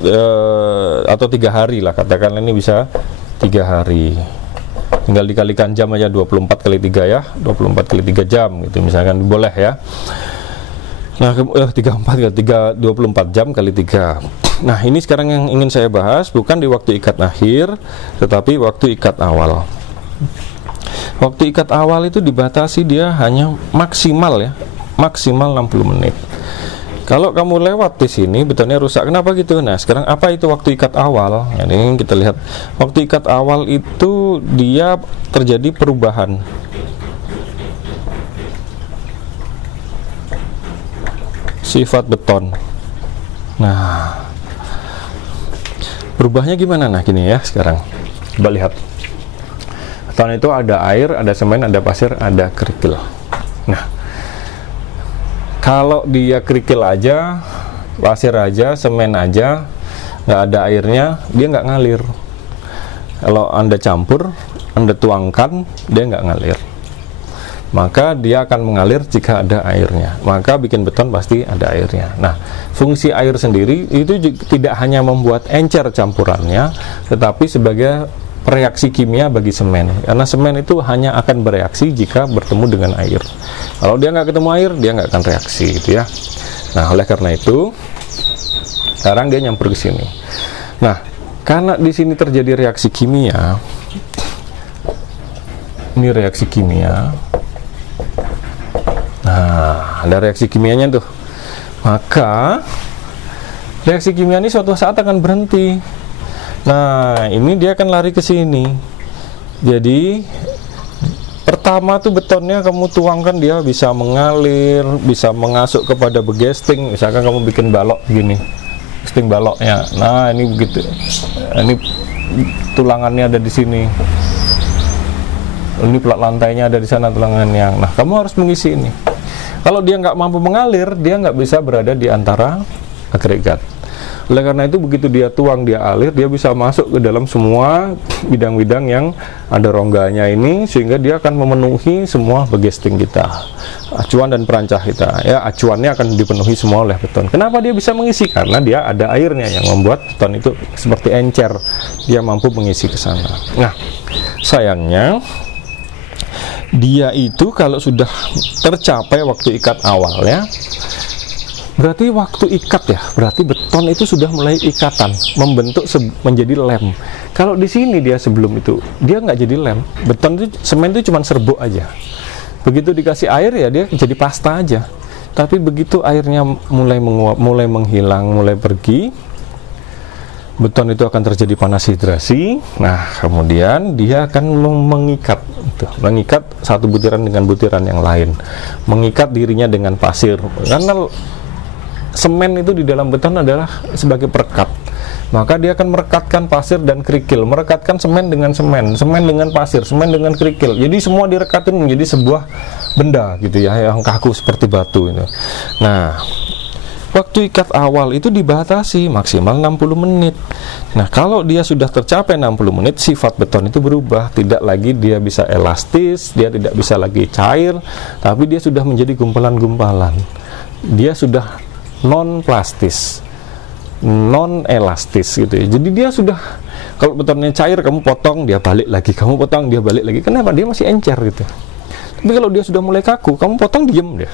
atau 3 hari lah, katakanlah ini bisa 3 hari. Tinggal dikalikan jam aja, 24 kali 3 ya, 24 kali 3 jam gitu misalkan, boleh ya. Nah, 34 kali 3, 24 jam kali 3. Nah, ini sekarang yang ingin saya bahas bukan di waktu ikat akhir, tetapi waktu ikat awal. Waktu ikat awal itu dibatasi, dia hanya maksimal ya, maksimal 60 menit. Kalau kamu lewat di sini betonnya rusak, kenapa gitu? Nah, sekarang apa itu waktu ikat awal? Ini kita lihat, waktu ikat awal itu dia terjadi perubahan. Sifat beton. Nah, berubahnya gimana? Nah, gini ya sekarang. Coba lihat. Beton itu ada air, ada semen, ada pasir, ada kerikil. Nah, kalau dia kerikil aja, pasir aja, semen aja, nggak ada airnya, dia nggak ngalir. Kalau Anda campur, Anda tuangkan, dia nggak ngalir. Maka dia akan mengalir jika ada airnya. Maka bikin beton pasti ada airnya. Nah, fungsi air sendiri itu juga tidak hanya membuat encer campurannya, tetapi sebagai reaksi kimia bagi semen. Karena semen itu hanya akan bereaksi jika bertemu dengan air. Kalau dia nggak ketemu air, dia nggak akan reaksi, gitu ya. Nah, oleh karena itu, sekarang dia nyampur ke sini. Nah, karena di sini terjadi reaksi kimia, ini reaksi kimia. Nah, ada reaksi kimianya tuh. Maka reaksi kimia ini suatu saat akan berhenti. Nah, ini dia akan lari ke sini. Jadi pertama tuh betonnya kamu tuangkan, dia bisa mengalir, bisa mengasuk kepada begesting. Misalkan kamu bikin balok gini, gesting baloknya. Nah, ini begitu. Ini tulangannya ada di sini. Ini plat lantainya ada di sana tulangannya. Nah, kamu harus mengisi ini. Kalau dia nggak mampu mengalir, dia nggak bisa berada di antara agregat. Oleh karena itu, begitu dia tuang, dia alir, dia bisa masuk ke dalam semua bidang-bidang yang ada rongganya ini, sehingga dia akan memenuhi semua begesting kita, acuan dan perancah kita. Ya, acuannya akan dipenuhi semua oleh beton. Kenapa dia bisa mengisi? Karena dia ada airnya yang membuat beton itu seperti encer, dia mampu mengisi ke sana. Nah, sayangnya dia itu kalau sudah tercapai waktu ikat awalnya, berarti waktu ikat ya, berarti beton itu sudah mulai ikatan, membentuk menjadi lem. Kalau di sini dia sebelum itu, dia nggak jadi lem. Beton itu, semen itu cuma serbuk aja. Begitu dikasih air ya dia jadi pasta aja. Tapi begitu airnya mulai menguap, mulai menghilang, mulai pergi, beton itu akan terjadi panas hidrasi. Nah, kemudian dia akan mengikat, mengikat satu butiran dengan butiran yang lain, mengikat dirinya dengan pasir. Karena semen itu di dalam beton adalah sebagai perekat, maka dia akan merekatkan pasir dan kerikil, merekatkan semen dengan semen, semen dengan pasir, semen dengan kerikil. Jadi semua direkatin menjadi sebuah benda gitu ya, yang kaku seperti batu itu. Nah, waktu ikat awal itu dibatasi maksimal 60 menit. Nah, kalau dia sudah tercapai 60 menit, sifat beton itu berubah. Tidak lagi dia bisa elastis, dia tidak bisa lagi cair, tapi dia sudah menjadi gumpalan-gumpalan. Dia sudah non plastis, non elastis gitu ya. Jadi dia sudah, kalau betonnya cair kamu potong dia balik lagi, kamu potong dia balik lagi. Kenapa? Dia masih encer gitu. Tapi kalau dia sudah mulai kaku, kamu potong diem dia,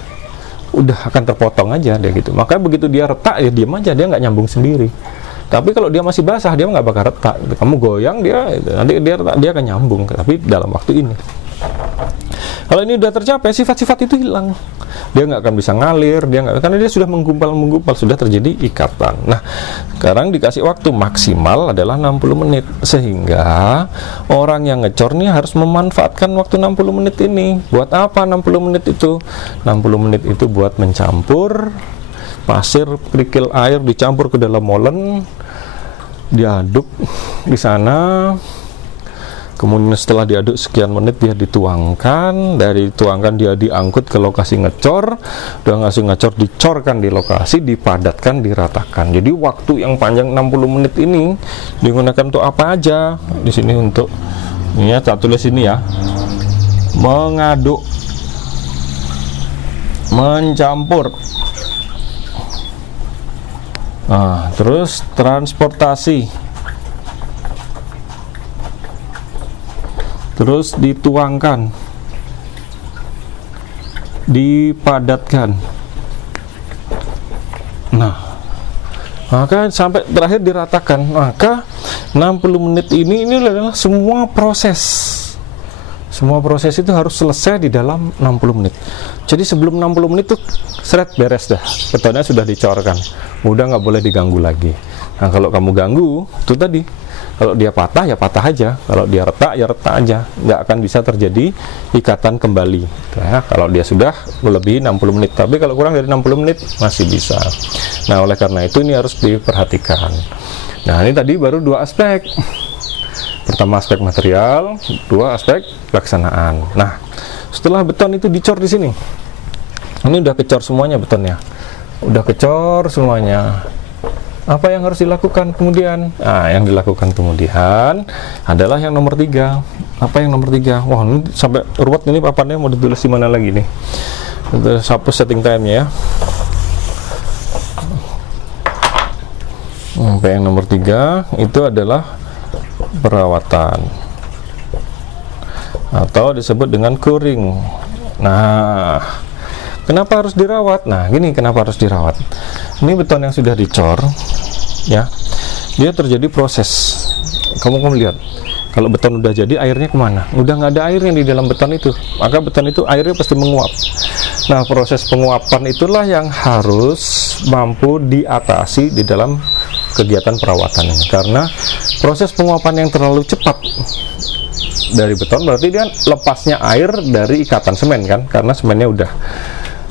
udah akan terpotong aja dia gitu. Maka begitu dia retak ya diem aja, dia nggak nyambung sendiri. Tapi kalau dia masih basah, dia nggak bakal retak. Kamu goyang dia, nanti dia retak, dia akan nyambung. Tapi dalam waktu ini. Kalau ini udah tercapai, sifat-sifat itu hilang. Dia nggak akan bisa ngalir, karena dia sudah menggumpal, sudah terjadi ikatan. Nah, sekarang dikasih waktu maksimal adalah 60 menit. Sehingga orang yang ngecor nih harus memanfaatkan waktu 60 menit ini. Buat apa 60 menit itu? 60 menit itu buat mencampur pasir, kerikil air, dicampur ke dalam molen, diaduk di sana. Kemudian setelah diaduk sekian menit dia dituangkan, dari dituangkan dia diangkut ke lokasi ngecor, udah ngasih ngecor dicorkan di lokasi, dipadatkan, diratakan. Jadi waktu yang panjang 60 menit ini digunakan untuk apa aja? Di sini untuk, ini ya, tak tulis ini ya, mengaduk, mencampur, nah, terus transportasi, terus dituangkan, dipadatkan. Nah, maka sampai terakhir diratakan. Maka 60 menit ini adalah semua proses. Semua proses itu harus selesai di dalam 60 menit. Jadi sebelum 60 menit tuh seret beres dah. Betonnya sudah dicorkan. Udah nggak boleh diganggu lagi. Nah, kalau kamu ganggu, itu tadi. Kalau dia patah, ya patah aja. Kalau dia retak, ya retak aja. Nggak akan bisa terjadi ikatan kembali. Nah, kalau dia sudah melebihi 60 menit. Tapi kalau kurang dari 60 menit, masih bisa. Nah, oleh karena itu ini harus diperhatikan. Nah, ini tadi baru 2 aspek. Pertama aspek material, 2 aspek pelaksanaan. Nah, setelah beton itu dicor di sini. Ini udah kecor semuanya betonnya. Udah kecor semuanya. Apa yang harus dilakukan kemudian? Nah, yang dilakukan kemudian adalah yang nomor 3. Apa yang nomor 3? Wah, ini sampai ruwet ini papannya, mau ditulis di mana lagi nih? Terus hapus setting time-nya ya. Yang nomor 3 itu adalah perawatan, atau disebut dengan curing. Nah, kenapa harus dirawat? Nah, gini kenapa harus dirawat. Ini beton yang sudah dicor, ya, dia terjadi proses. Kamu lihat, kalau beton udah jadi, airnya kemana? Udah nggak ada airnya di dalam beton itu, maka beton itu airnya pasti menguap. Nah, proses penguapan itulah yang harus mampu diatasi di dalam kegiatan perawatan ini. Karena proses penguapan yang terlalu cepat dari beton berarti dia lepasnya air dari ikatan semen kan, karena semennya udah.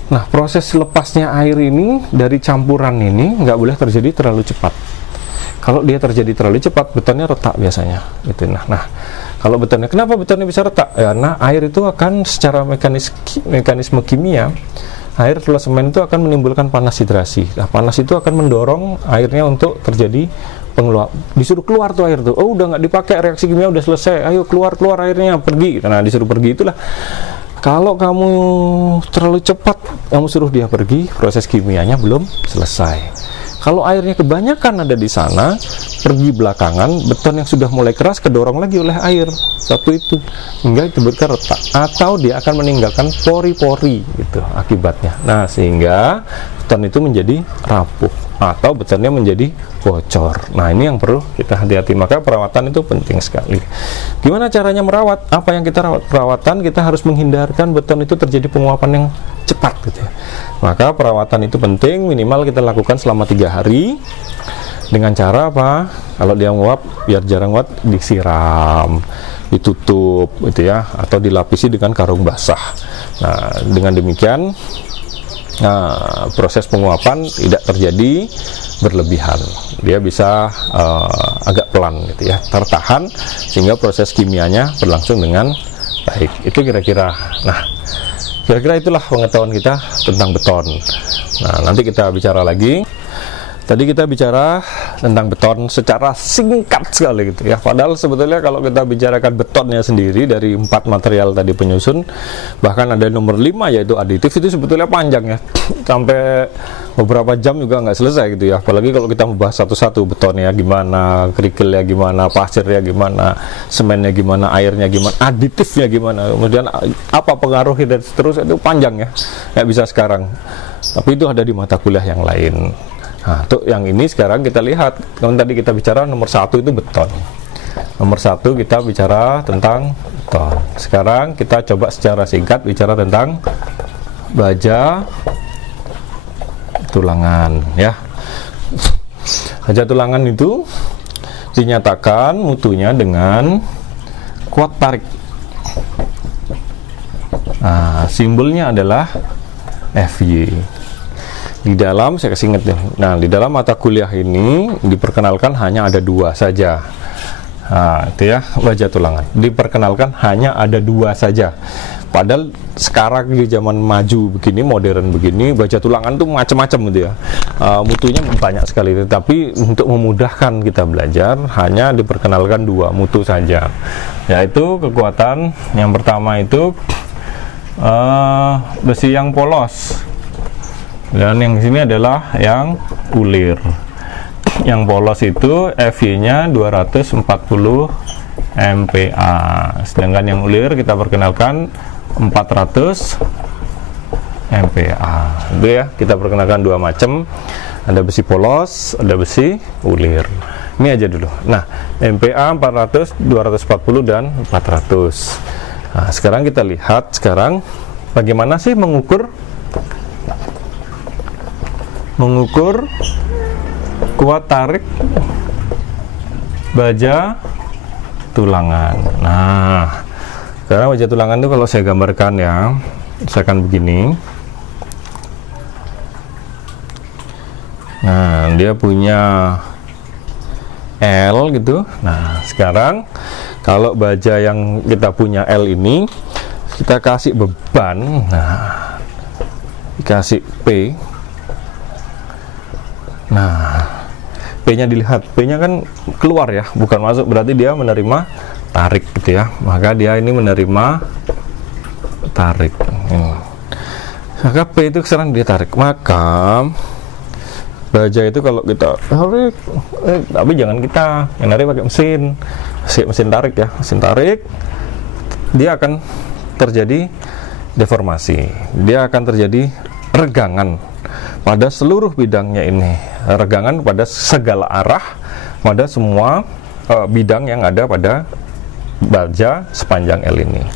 Nah, proses lepasnya air ini dari campuran ini nggak boleh terjadi terlalu cepat. Kalau dia terjadi terlalu cepat, betonnya retak biasanya. Gitu. Nah, kalau betonnya, kenapa betonnya bisa retak? Karena air itu akan secara mekanisme kimia, air plus semen itu akan menimbulkan panas hidrasi. Nah, panas itu akan mendorong airnya untuk terjadi pengeluar. Disuruh keluar tuh air tuh. Oh, udah nggak dipakai, reaksi kimia udah selesai. Ayo keluar airnya, pergi. Nah, disuruh pergi itulah. Kalau kamu terlalu cepat, kamu suruh dia pergi, proses kimianya belum selesai. Kalau airnya kebanyakan ada di sana, pergi belakangan, beton yang sudah mulai keras kedorong lagi oleh air. Satu itu, hingga disebutkan retak. Atau dia akan meninggalkan pori-pori, gitu akibatnya. Nah, sehingga beton itu menjadi rapuh, atau betonnya menjadi bocor. Nah, ini yang perlu kita hati-hati. Maka perawatan itu penting sekali. Gimana caranya merawat? Apa yang kita rawat? Perawatan kita harus menghindarkan beton itu terjadi penguapan yang cepat, gitu ya. Maka perawatan itu penting, minimal kita lakukan selama 3 hari. Dengan cara apa? Kalau dia nguap, biar jarang nguap, disiram, ditutup, gitu ya, atau dilapisi dengan karung basah. Nah, dengan demikian, proses penguapan tidak terjadi berlebihan. Dia bisa agak pelan, gitu ya, tertahan, sehingga proses kimianya berlangsung dengan baik. Itu kira-kira. Nah, kira-kira itulah pengetahuan kita tentang beton. Nah, nanti kita bicara lagi. Tadi kita bicara tentang beton secara singkat sekali, gitu ya. Padahal sebetulnya kalau kita bicarakan betonnya sendiri dari 4 material tadi penyusun, bahkan ada nomor 5 yaitu aditif, itu sebetulnya panjang ya. Sampai beberapa jam juga nggak selesai, gitu ya. Apalagi kalau kita membahas satu-satu, betonnya gimana, kerikilnya gimana, pasirnya gimana, semennya gimana, airnya gimana, aditifnya gimana, kemudian apa pengaruhnya dan seterusnya, itu panjang ya. Nggak bisa sekarang. Tapi itu ada di mata kuliah yang lain. Nah, untuk yang ini sekarang kita lihat, kan tadi kita bicara nomor 1 itu beton. Nomor satu kita bicara tentang ton. Sekarang kita coba secara singkat bicara tentang baja tulangan ya. Baja tulangan itu dinyatakan mutunya dengan kuat tarik. Nah, simbolnya adalah FY. Di dalam, saya kasih ingat ya. Nah, di dalam mata kuliah ini diperkenalkan hanya ada dua saja. Nah, itu ya, baja tulangan. Diperkenalkan hanya ada dua saja. Padahal sekarang di zaman maju begini, modern begini, baja tulangan tuh macam-macam gitu ya. Mutunya banyak sekali. Tapi untuk memudahkan kita belajar, hanya diperkenalkan dua mutu saja. Yaitu kekuatan yang pertama itu besi yang polos. Dan yang sini adalah yang ulir. Yang polos itu FY-nya 240 MPa. Sedangkan yang ulir kita perkenalkan 400 MPa. Itu ya, kita perkenalkan dua macam. Ada besi polos, ada besi ulir. Ini aja dulu. Nah, MPa 400, 240 dan 400. Nah, sekarang kita lihat sekarang bagaimana sih mengukur kuat tarik baja tulangan. Nah, sekarang baja tulangan itu kalau saya gambarkan ya, misalkan begini. Nah, dia punya L gitu. Nah, sekarang kalau baja yang kita punya L ini kita kasih beban, nah dikasih P. Nah, P-nya dilihat, P-nya kan keluar ya, bukan masuk, berarti dia menerima tarik gitu ya. Maka dia ini menerima tarik. Maka P itu sekarang dia tarik. Maka baja itu kalau kita tarik, tapi jangan kita yang tarik pakai mesin tarik ya, mesin tarik, dia akan terjadi deformasi, dia akan terjadi regangan pada seluruh bidangnya ini, regangan pada segala arah, pada semua bidang yang ada pada baja sepanjang L ini.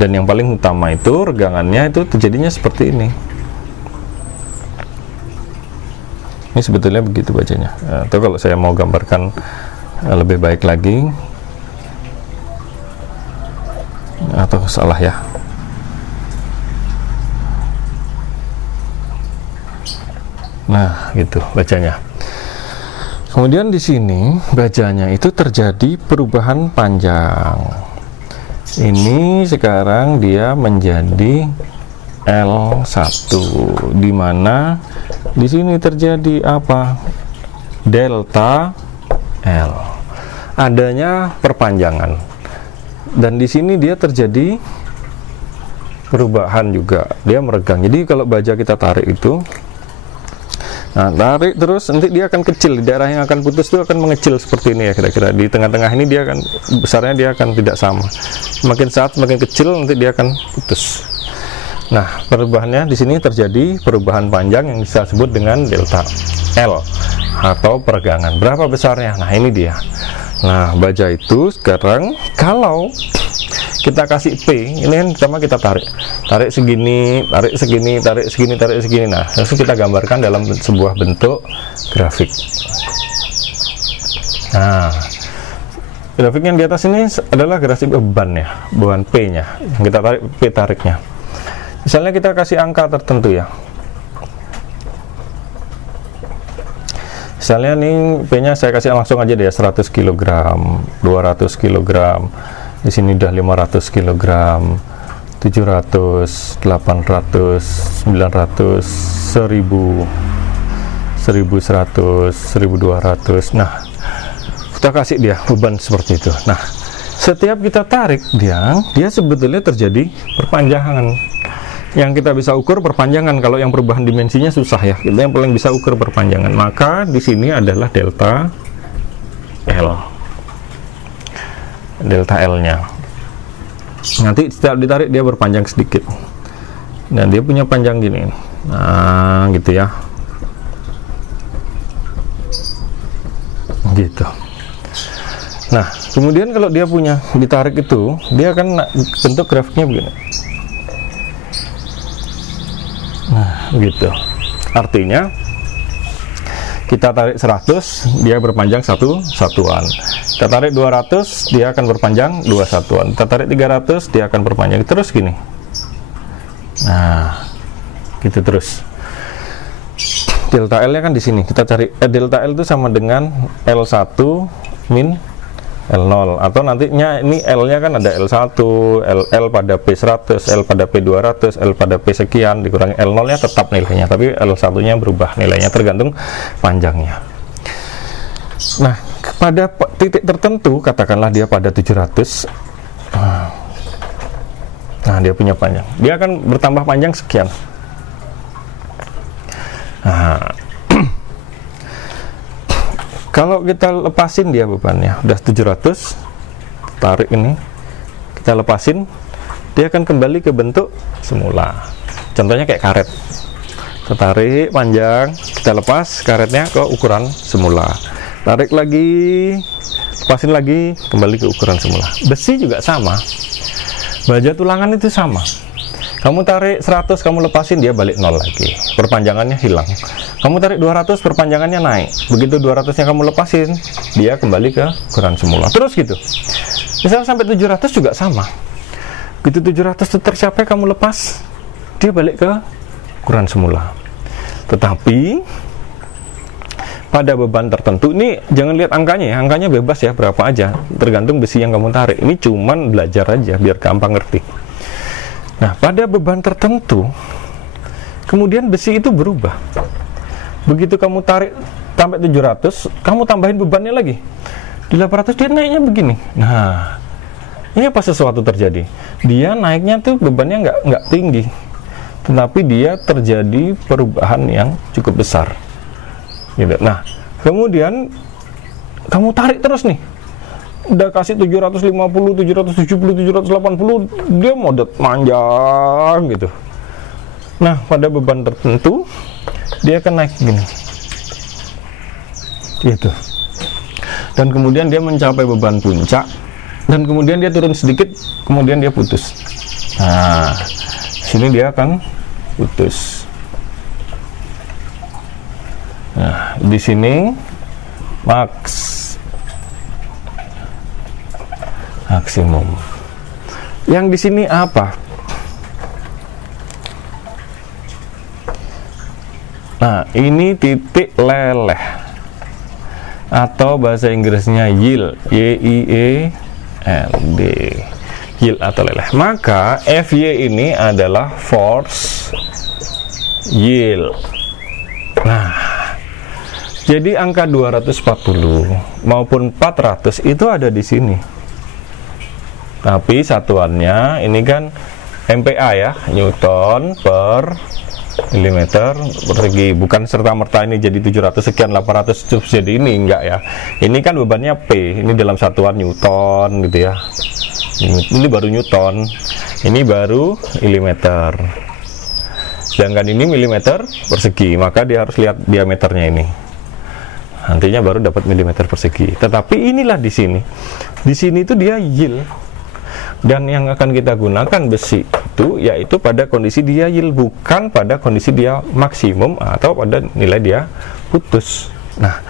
Dan yang paling utama itu regangannya itu terjadinya seperti ini. Ini sebetulnya begitu bajanya. Atau kalau saya mau gambarkan lebih baik lagi, atau salah ya. Nah, gitu bajanya. Kemudian di sini bajanya itu terjadi perubahan panjang. Ini sekarang dia menjadi L1, di mana di sini terjadi apa? Delta L. Adanya perpanjangan. Dan di sini dia terjadi perubahan juga. Dia meregang. Jadi kalau baja kita tarik itu, nah, tarik terus nanti dia akan kecil, di daerah yang akan putus itu akan mengecil seperti ini ya kira-kira. Di tengah-tengah ini dia akan besarnya dia akan tidak sama. Semakin saat semakin kecil nanti dia akan putus. Nah, perubahannya di sini terjadi perubahan panjang yang bisa disebut dengan delta L atau peregangan. Berapa besarnya? Nah, ini dia. Nah, baja itu sekarang kalau kita kasih P, ini kan pertama kita tarik segini, tarik segini, tarik segini, tarik segini. Nah, langsung kita gambarkan dalam sebuah bentuk grafik. Nah, grafik yang di atas ini adalah grafik beban ya, beban P-nya. Kita tarik P tariknya. Misalnya kita kasih angka tertentu ya. Misalnya nih P-nya saya kasih langsung aja deh 100 kg, 200 kg. Di sini udah 500 kg, 700, 800, 900, 1000, 1100, 1200. Nah, kita kasih dia beban seperti itu. Nah, setiap kita tarik dia sebetulnya terjadi perpanjangan. Yang kita bisa ukur perpanjangan. Kalau yang perubahan dimensinya susah ya. Kita yang paling bisa ukur perpanjangan. Maka di sini adalah delta L. Delta L-nya. Nanti setiap ditarik dia berpanjang sedikit. Dan dia punya panjang gini. Nah, gitu ya. Gitu. Nah, kemudian kalau dia punya ditarik itu, dia akan bentuk grafiknya begini. Nah, gitu. Artinya kita tarik 100, dia berpanjang satu satuan. Kita tarik 200, dia akan berpanjang 2 satuan. Kita tarik 300, dia akan berpanjang terus gini. Nah, gitu terus. Delta L-nya kan di sini. Kita cari delta L itu sama dengan L1 min L0, atau nantinya ini L-nya kan ada L1, L pada P100, L pada P200, L pada P sekian, dikurangi L0-nya tetap nilainya, tapi L1-nya berubah nilainya tergantung panjangnya. Nah, pada titik tertentu, katakanlah dia pada 700, nah dia punya panjang, dia akan bertambah panjang sekian. Nah, kalau kita lepasin dia bebannya udah 700, tarik ini, kita lepasin, dia akan kembali ke bentuk semula. Contohnya kayak karet. Kita tarik panjang, kita lepas karetnya ke ukuran semula. Tarik lagi, lepasin lagi, kembali ke ukuran semula. Besi juga sama. Baja tulangan itu sama. Kamu tarik 100, kamu lepasin, dia balik 0 lagi. Perpanjangannya hilang. Kamu tarik 200, perpanjangannya naik. Begitu 200-nya kamu lepasin, dia kembali ke ukuran semula. Terus gitu. Misalnya sampai 700 juga sama. Begitu 700 itu tercapai, kamu lepas, dia balik ke ukuran semula. Tetapi pada beban tertentu, ini jangan lihat angkanya ya. Angkanya bebas ya, berapa aja. Tergantung besi yang kamu tarik. Ini cuman belajar aja, biar gampang ngerti. Nah, pada beban tertentu, kemudian besi itu berubah. Begitu kamu tarik sampai 700, kamu tambahin bebannya lagi. Di 800 dia naiknya begini. Nah, ini apa sesuatu terjadi? Dia naiknya tuh bebannya nggak tinggi, tetapi dia terjadi perubahan yang cukup besar. Gitu. Nah, kemudian kamu tarik terus nih. Udah kasih 750, 770, 780, dia modot manjang gitu. Nah, pada beban tertentu dia akan naik gini gitu, dan kemudian dia mencapai beban puncak, dan kemudian dia turun sedikit, kemudian dia putus. Nah, sini dia akan putus. Nah, di sini maksimum. Yang di sini apa? Nah, ini titik leleh, atau bahasa Inggrisnya yield, Y-I-E-L-D, yield atau leleh. Maka FY ini adalah force yield. Nah, jadi angka 240 maupun 400 itu ada di sini. Tapi satuannya ini kan MPa ya, Newton per milimeter persegi. Bukan serta-merta ini jadi 700 sekian, 800 terus jadi ini, enggak ya. Ini kan bebannya P, ini dalam satuan Newton gitu ya. Ini baru Newton, ini baru milimeter. Sedangkan ini milimeter persegi, maka dia harus lihat diameternya ini. Nantinya baru dapat milimeter persegi. Tetapi inilah di sini. Di sini itu dia yield. Dan yang akan kita gunakan besi itu yaitu pada kondisi dia yield, bukan pada kondisi dia maksimum atau pada nilai dia putus. Nah,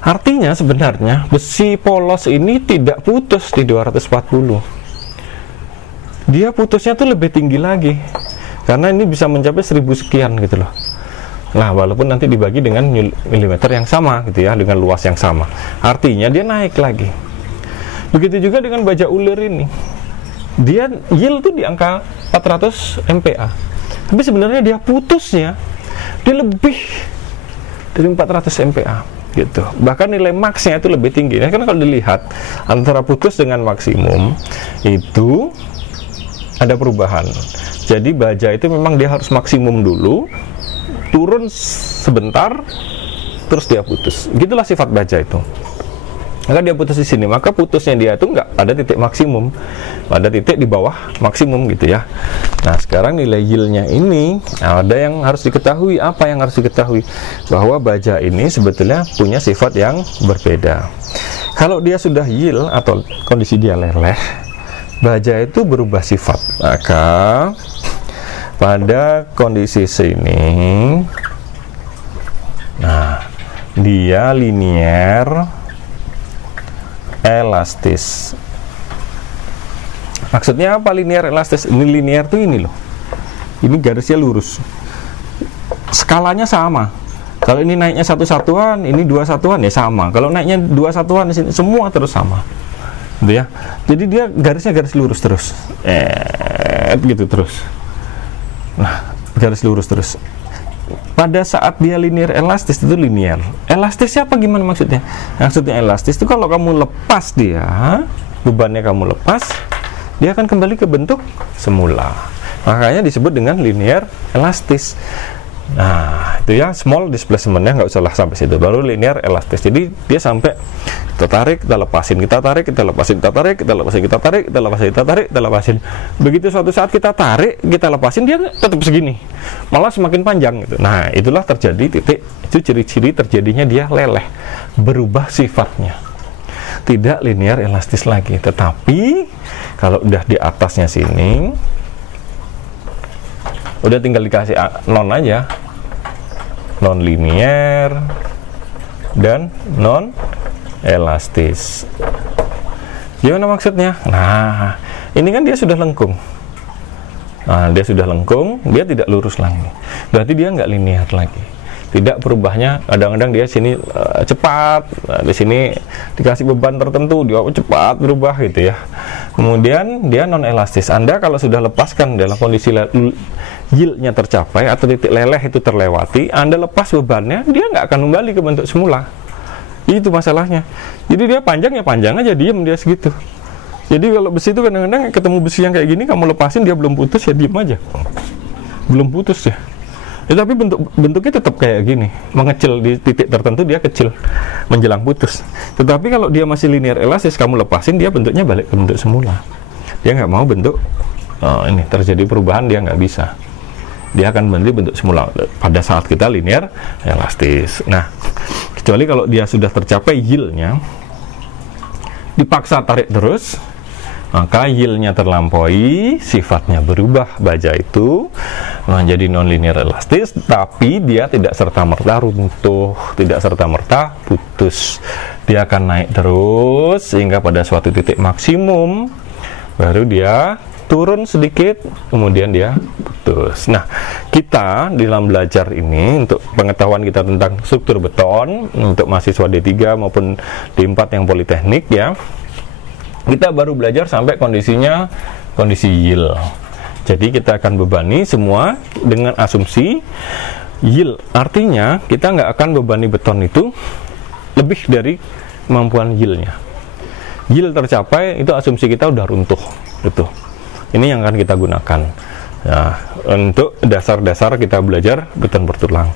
artinya sebenarnya besi polos ini tidak putus di 240. Dia putusnya tuh lebih tinggi lagi, karena ini bisa mencapai 1000 sekian gitu loh. Nah, walaupun nanti dibagi dengan milimeter yang sama gitu ya, dengan luas yang sama, artinya dia naik lagi. Begitu juga dengan baja ulir ini, dia yield tuh di angka 400 MPa, tapi sebenarnya dia putusnya dia lebih dari 400 MPa gitu. Bahkan nilai maksnya itu lebih tinggi. Nah, karena kalau dilihat antara putus dengan maksimum itu ada perubahan. Jadi baja itu memang dia harus maksimum dulu, turun sebentar, terus dia putus. Gitulah sifat baja itu. maka dia putus di sini, maka putusnya dia itu nggak pada titik maksimum, pada titik di bawah maksimum gitu ya. Nah sekarang nilai yieldnya ini ada yang harus diketahui. Apa yang harus diketahui? Bahwa baja ini sebetulnya punya sifat yang berbeda. Kalau dia sudah yield atau kondisi dia leleh, baja itu berubah sifat. Maka pada kondisi sini, nah dia linier elastis. Maksudnya apa linear elastis? Ini linear tuh ini loh. Ini garisnya lurus. Skalanya sama. Kalau ini naiknya satu satuan, ini dua satuan ya sama. Kalau naiknya dua satuan di sini semua terus sama. Gitu ya. Jadi dia garisnya garis lurus terus. Gitu terus. Nah, garis lurus terus. Pada saat dia linear elastis itu linear. Elastisnya apa gimana maksudnya? Maksudnya elastis itu kalau kamu lepas dia, bebannya kamu lepas, dia akan kembali ke bentuk semula. Makanya disebut dengan linear elastis. Nah, itu ya small displacementnya nggak usah lah sampai situ. Baru linear elastis. Jadi dia sampai kita tarik, kita lepasin, kita tarik, kita lepasin, kita tarik, kita lepasin, kita tarik, kita lepasin, kita tarik, kita lepasin. Begitu suatu saat kita tarik, kita lepasin, dia tetap segini. Malah semakin panjang gitu. Nah, itulah terjadi titik. Itu ciri-ciri terjadinya dia leleh, berubah sifatnya. Tidak linear elastis lagi. Tetapi kalau udah di atasnya sini, udah tinggal dikasih non aja, non linear dan non elastis. Gimana maksudnya? Nah, ini kan dia sudah lengkung. Nah, dia sudah lengkung, dia tidak lurus lagi. Berarti dia nggak linear lagi. Tidak berubahnya. Kadang-kadang dia sini cepat, di sini dikasih beban tertentu, dia cepat berubah gitu ya. Kemudian dia non elastis. Anda kalau sudah lepaskan dalam kondisi yieldnya tercapai atau titik leleh itu terlewati, Anda lepas bebannya, dia nggak akan kembali ke bentuk semula. Itu masalahnya. Jadi dia panjang ya panjang aja, diem dia segitu. Jadi kalau besi itu kadang-kadang ketemu besi yang kayak gini, kamu lepasin dia belum putus ya diem aja, belum putus ya. Ya, tapi bentuknya tetap kayak gini, mengecil di titik tertentu dia kecil menjelang putus. Tetapi kalau dia masih linear elastis, kamu lepasin dia bentuknya balik ke bentuk semula. Dia nggak mau bentuk ini terjadi perubahan, dia nggak bisa. Dia akan bentuk semula pada saat kita linear elastis. Nah, kecuali kalau dia sudah tercapai yieldnya, dipaksa tarik terus, maka yieldnya terlampaui, sifatnya berubah baja itu menjadi non-linear elastis, tapi dia tidak serta-merta runtuh, tidak serta-merta putus. Dia akan naik terus sehingga pada suatu titik maksimum baru dia turun sedikit, kemudian dia putus. Nah, kita dalam belajar ini untuk pengetahuan kita tentang struktur beton untuk mahasiswa D3 maupun D4 yang politeknik ya, kita baru belajar sampai kondisi yield. Jadi kita akan bebani semua dengan asumsi yield. Artinya kita nggak akan bebani beton itu lebih dari kemampuan yieldnya. Yield tercapai itu asumsi kita udah runtuh. Itu. Ini yang akan kita gunakan. Nah, untuk dasar-dasar kita belajar beton bertulang.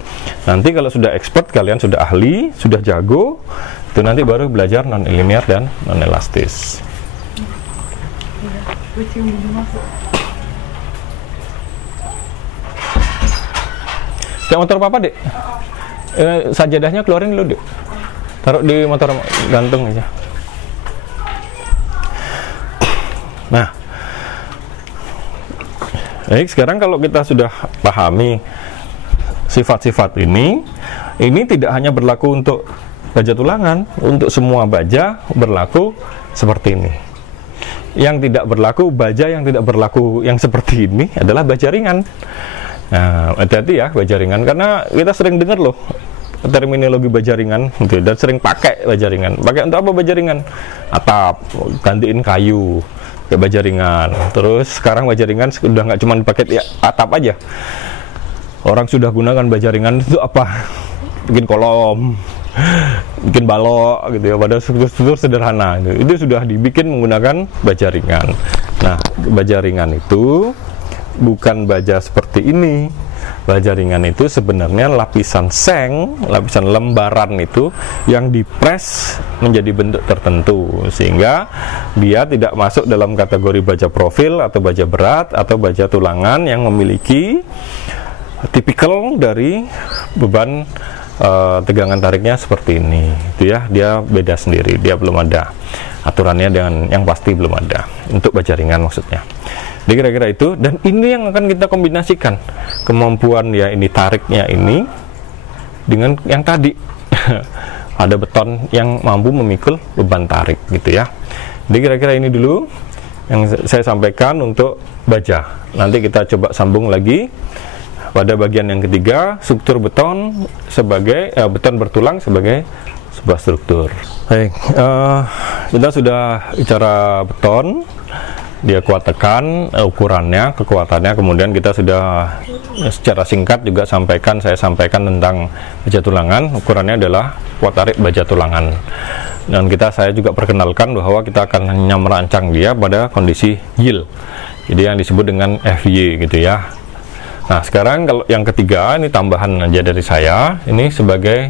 Nanti kalau sudah expert, kalian sudah ahli, sudah jago, itu nanti baru belajar non-linear dan non-elastis. Kayak motor papa dek, sajadahnya keluarin dulu dek, taruh di motor gantung aja. Nah, baik, sekarang kalau kita sudah pahami sifat-sifat ini tidak hanya berlaku untuk baja tulangan, untuk semua baja berlaku seperti ini. Yang tidak berlaku, baja yang tidak berlaku yang seperti ini adalah baja ringan. Nah, hati-hati ya baja ringan, karena kita sering dengar loh terminologi baja ringan gitu, dan sering pakai baja ringan. Pakai untuk apa baja ringan? Atap, gantiin kayu, kayak baja ringan. Terus sekarang baja ringan sudah nggak cuma dipakai ya atap aja. Orang sudah gunakan baja ringan itu apa? Bikin kolom, bikin balok gitu ya, pada struktur sederhana itu sudah dibikin menggunakan baja ringan. Nah, baja ringan itu bukan baja seperti ini, baja ringan itu sebenarnya lapisan seng, lapisan lembaran itu yang dipres menjadi bentuk tertentu, sehingga dia tidak masuk dalam kategori baja profil atau baja berat atau baja tulangan yang memiliki tipikal dari beban tegangan tariknya seperti ini. Itu ya, dia beda sendiri, dia belum ada aturannya dengan yang pasti, belum ada untuk baja ringan maksudnya. Jadi kira-kira itu, dan ini yang akan kita kombinasikan kemampuan ya ini tariknya ini dengan yang tadi ada beton yang mampu memikul beban tarik gitu ya. Jadi kira-kira ini dulu yang saya sampaikan untuk baja. Nanti kita coba sambung lagi pada bagian yang ketiga, struktur beton sebagai beton bertulang sebagai sebuah struktur. Baik, kita sudah bicara beton, dia kuat tekan, ukurannya, kekuatannya, kemudian kita sudah secara singkat juga saya sampaikan tentang baja tulangan. Ukurannya adalah kuat tarik baja tulangan, dan saya juga perkenalkan bahwa kita akan hanya merancang dia pada kondisi yield, jadi yang disebut dengan FY gitu ya. Nah sekarang kalau yang ketiga, ini tambahan aja dari saya, ini sebagai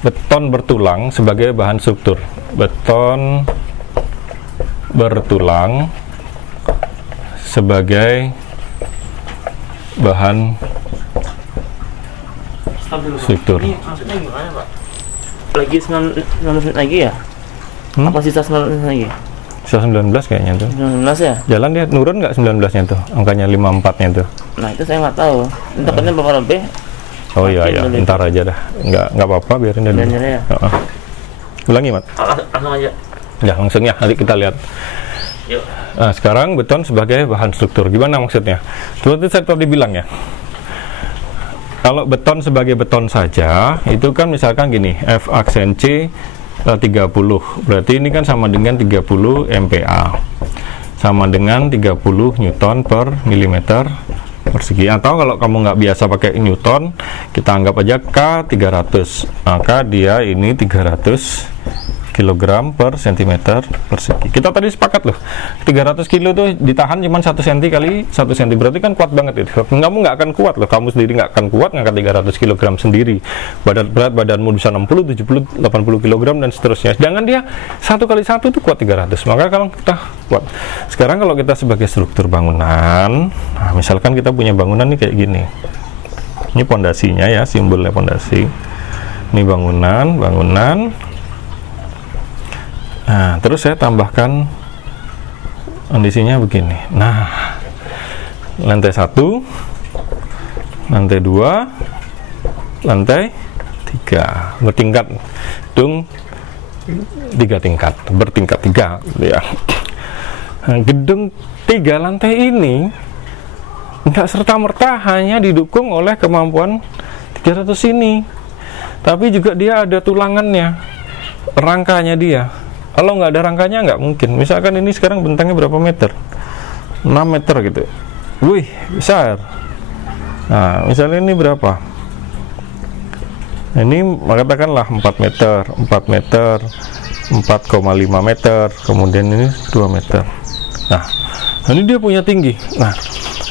beton bertulang sebagai bahan struktur. Beton bertulang sebagai bahan struktur. Ini maksudnya gimana Pak? Lagi 19 menit lagi ya? Apa sisa 19 menit lagi? Sisa 19 kayaknya tuh. 19 ya? Jalan dia nurun nggak 19-nya tuh? Angkanya 54 nya tuh. Nah itu saya nggak tahu. Takutnya berapa lebih? Oh iya ya, ntar aja dah. Nggak apa-apa, biarin dulu. Ya? Ulangi Mat. Langsung aja. Ya langsung ya, nanti kita lihat. Yuk. Nah sekarang beton sebagai bahan struktur, gimana maksudnya? Seperti saya tadi bilang ya, kalau beton sebagai beton saja, itu kan misalkan gini, F aksen C 30, berarti ini kan sama dengan 30 MPa, sama dengan 30 Newton per milimeter persegi. Atau kalau kamu nggak biasa pakai Newton, kita anggap aja K 300, maka dia ini 300 kg per cm persegi. Kita tadi sepakat loh, 300 kilo tuh ditahan cuma 1 cm kali 1 cm, berarti kan kuat banget itu. Kamu nggak akan kuat loh, kamu sendiri nggak akan kuat ngangkat 300 kg sendiri. Berat badanmu bisa 60, 70, 80 kg dan seterusnya. Sedangkan dia 1 kali 1 tuh kuat 300, maka kalau kita kuat. Sekarang kalau kita sebagai struktur bangunan, nah misalkan kita punya bangunan nih kayak gini. Ini pondasinya ya, simbolnya pondasi. Ini bangunan. Nah, terus saya tambahkan kondisinya begini. Nah, lantai 1, lantai 2, lantai 3, bertingkat, gedung 3 tingkat, bertingkat 3 ya. Nah, gedung 3 lantai ini tidak serta-merta hanya didukung oleh kemampuan 300 ini, tapi juga dia ada tulangannya, rangkanya dia. Kalau nggak ada rangkanya nggak mungkin. Misalkan ini sekarang bentangnya berapa meter? 6 meter gitu. Wih, besar. Nah, misalnya ini berapa? Ini katakanlah 4 meter, 4 meter, 4,5 meter, kemudian ini 2 meter. Nah, ini dia punya tinggi. Nah,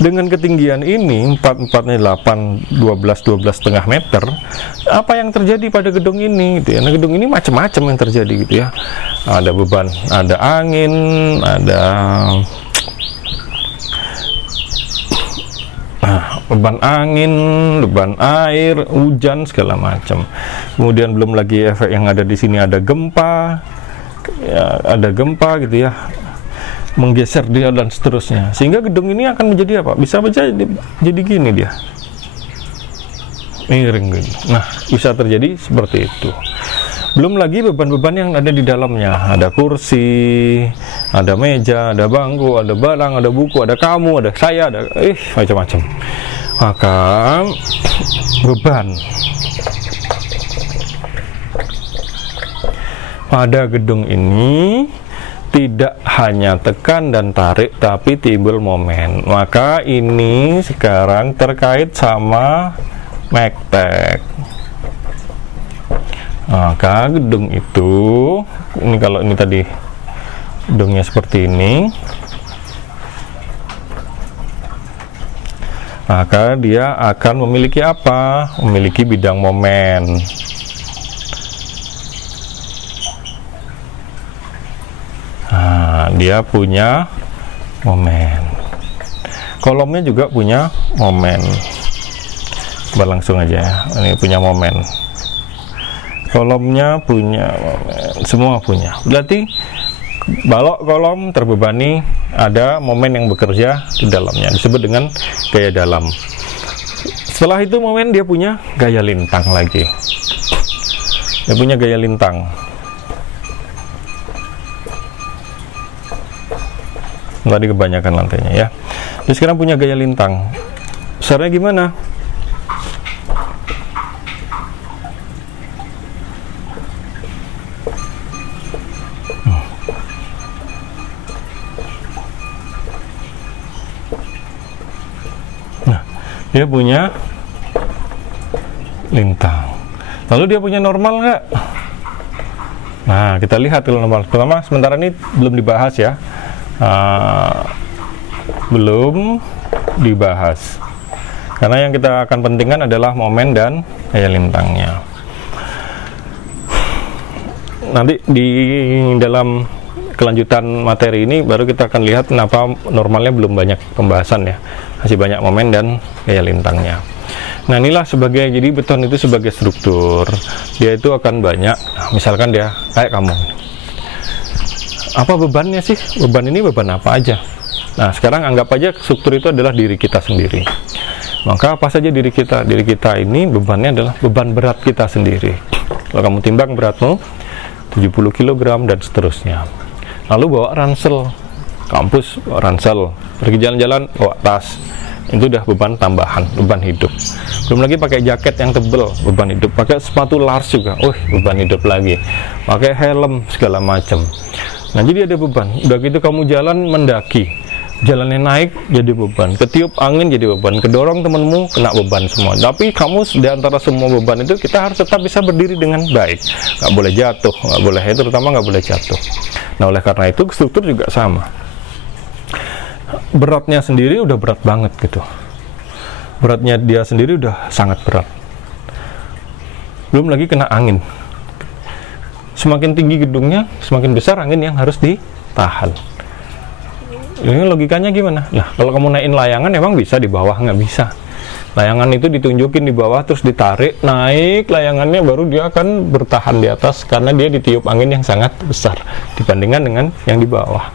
dengan ketinggian ini 4 nya 8, 12,5 meter, apa yang terjadi pada gedung ini gitu ya. Nah, gedung ini macam-macam yang terjadi gitu ya. Ada beban, ada angin, ada beban angin, beban air, hujan, segala macam. Kemudian belum lagi efek yang ada di sini, ada gempa ya, ada gempa gitu ya, menggeser dia dan seterusnya, sehingga gedung ini akan menjadi apa? Bisa aja jadi gini dia, miring gini. Nah, bisa terjadi seperti itu. Belum lagi beban-beban yang ada di dalamnya, ada kursi, ada meja, ada bangku, ada barang, ada buku, ada kamu, ada saya, ada macam-macam. Maka beban pada gedung ini tidak hanya tekan dan tarik, tapi timbul momen. Maka ini sekarang terkait sama Mektek. Maka gedung itu, ini kalau ini tadi gedungnya seperti ini, maka dia akan memiliki apa? Memiliki bidang momen. Nah, dia punya momen. Kolomnya juga punya momen. Coba langsung aja ya. Ini punya momen. Kolomnya punya momen. Semua punya. Berarti balok kolom terbebani, ada momen yang bekerja di dalamnya, disebut dengan gaya dalam. Setelah itu momen dia punya gaya lintang lagi. Dia punya gaya lintang. Tadi kebanyakan lantainya ya. Jadi sekarang punya gaya lintang. Besarnya gimana? Nah, dia punya lintang. Lalu dia punya normal nggak? Nah, kita lihat kalau normal. Pertama, sementara ini belum dibahas ya. Belum dibahas karena yang kita akan pentingkan adalah momen dan gaya lintangnya. Nanti di dalam kelanjutan materi ini baru kita akan lihat kenapa normalnya belum banyak pembahasan ya, masih banyak momen dan gaya lintangnya. Nah, inilah sebagai, jadi beton itu sebagai struktur, dia itu akan banyak, misalkan dia kayak kamu. Apa bebannya sih? Beban ini beban apa aja? Nah, sekarang anggap aja struktur itu adalah diri kita sendiri. Maka apa saja diri kita? Diri kita ini bebannya adalah beban berat kita sendiri. Kalau kamu timbang beratmu 70 kg dan seterusnya. Lalu bawa ransel, kampus bawa ransel, pergi jalan-jalan bawa tas. Itu udah beban tambahan, beban hidup. Belum lagi pakai jaket yang tebel, beban hidup. Pakai sepatu Lars juga, beban hidup lagi. Pakai helm segala macam. Nah, jadi ada beban. Udah gitu kamu jalan mendaki, jalannya naik jadi beban, ketiup angin jadi beban, kedorong temenmu kena beban semua. Tapi kamu di antara semua beban itu kita harus tetap bisa berdiri dengan baik, nggak boleh jatuh, nggak boleh, terutama nggak boleh jatuh. Nah, oleh karena itu struktur juga sama. Beratnya sendiri udah berat banget gitu. Beratnya dia sendiri udah sangat berat. Belum lagi kena angin. Semakin tinggi gedungnya, semakin besar angin yang harus ditahan. Ini logikanya gimana? Nah, kalau kamu naikin layangan emang bisa, di bawah nggak bisa. Layangan itu ditunjukin di bawah, terus ditarik, naik layangannya, baru dia akan bertahan di atas karena dia ditiup angin yang sangat besar dibandingkan dengan yang di bawah.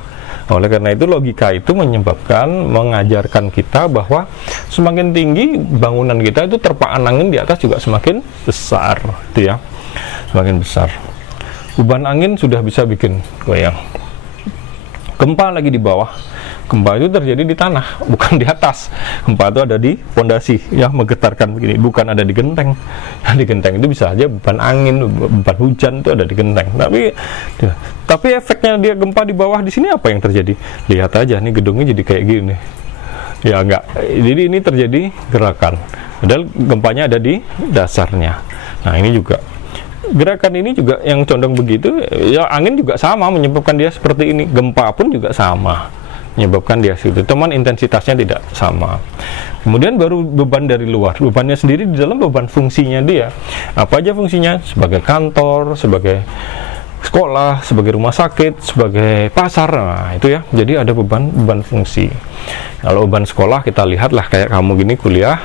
Oleh karena itu logika itu menyebabkan, mengajarkan kita bahwa semakin tinggi bangunan kita itu terpaan angin di atas juga semakin besar, itu ya, semakin besar. Beban angin sudah bisa bikin goyang. Gempa lagi di bawah. Gempa itu terjadi di tanah, bukan di atas. Gempa itu ada di pondasi, ya, menggetarkan begini, bukan ada di genteng. Nah, di genteng itu bisa aja beban angin, beban hujan itu ada di genteng. Tapi efeknya dia gempa di bawah di sini apa yang terjadi? Lihat aja nih, gedungnya jadi kayak gini. Ya enggak. Jadi ini terjadi gerakan. Padahal gempanya ada di dasarnya. Nah, ini juga gerakan ini juga yang condong begitu, ya, angin juga sama menyebabkan dia seperti ini, gempa pun juga sama menyebabkan dia situ, teman intensitasnya tidak sama. Kemudian baru beban dari luar, bebannya sendiri di dalam beban fungsinya dia, apa aja fungsinya? Sebagai kantor, sebagai sekolah, sebagai rumah sakit, sebagai pasar. Nah, itu ya, jadi ada beban fungsi. Kalau beban sekolah kita lihatlah kayak kamu gini kuliah,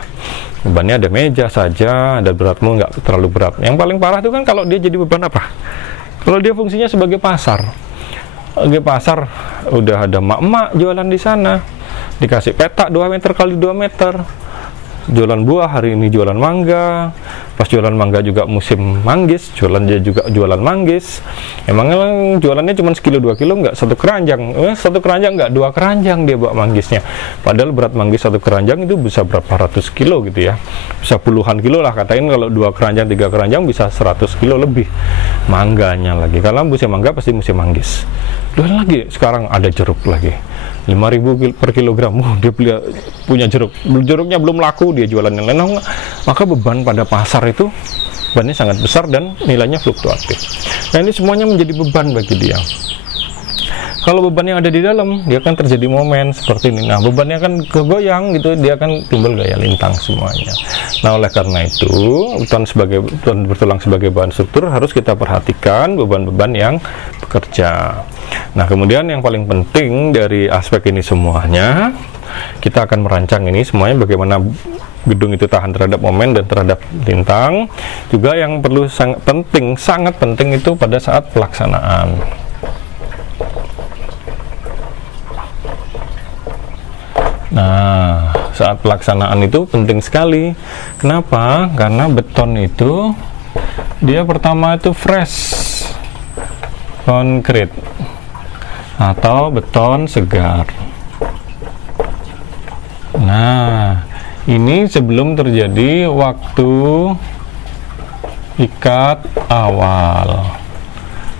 bebannya ada meja saja, ada beratmu nggak terlalu berat. Yang paling parah itu kan kalau dia jadi beban apa? Kalau dia fungsinya sebagai pasar. Sebagai pasar, udah ada mak-mak jualan di sana, dikasih petak 2 meter kali 2 meter. Jualan buah, hari ini jualan mangga, pas jualan mangga juga musim manggis, dia juga jualan manggis. Emangnya jualannya cuma sekilo 2 kilo, nggak satu keranjang, satu keranjang nggak 2 keranjang dia bawa manggisnya. Padahal berat manggis satu keranjang itu bisa berapa ratus kilo gitu ya, bisa puluhan kilo lah, katain kalau 2 keranjang 3 keranjang bisa 100 kilo lebih mangganya lagi, karena musim mangga pasti musim manggis. Dan lagi sekarang ada jeruk lagi, 5.000 per kilogram. Dia punya jeruknya belum laku, dia jualan yang lain. Maka beban pada pasar itu bebannya sangat besar dan nilainya fluktuatif. Nah, ini semuanya menjadi beban bagi dia. Kalau beban yang ada di dalam, dia akan terjadi momen seperti ini. Nah, bebannya akan kegoyang gitu, dia akan timbul gaya lintang semuanya. Nah, oleh karena itu, beton bertulang sebagai bahan struktur harus kita perhatikan beban-beban yang bekerja. Nah, kemudian yang paling penting dari aspek ini semuanya, kita akan merancang ini semuanya bagaimana gedung itu tahan terhadap momen dan terhadap lintang. Juga yang perlu sangat penting itu pada saat pelaksanaan. Nah, saat pelaksanaan itu penting sekali. Kenapa? Karena beton itu dia pertama itu fresh konkret atau beton segar. Nah, ini sebelum terjadi waktu ikat awal,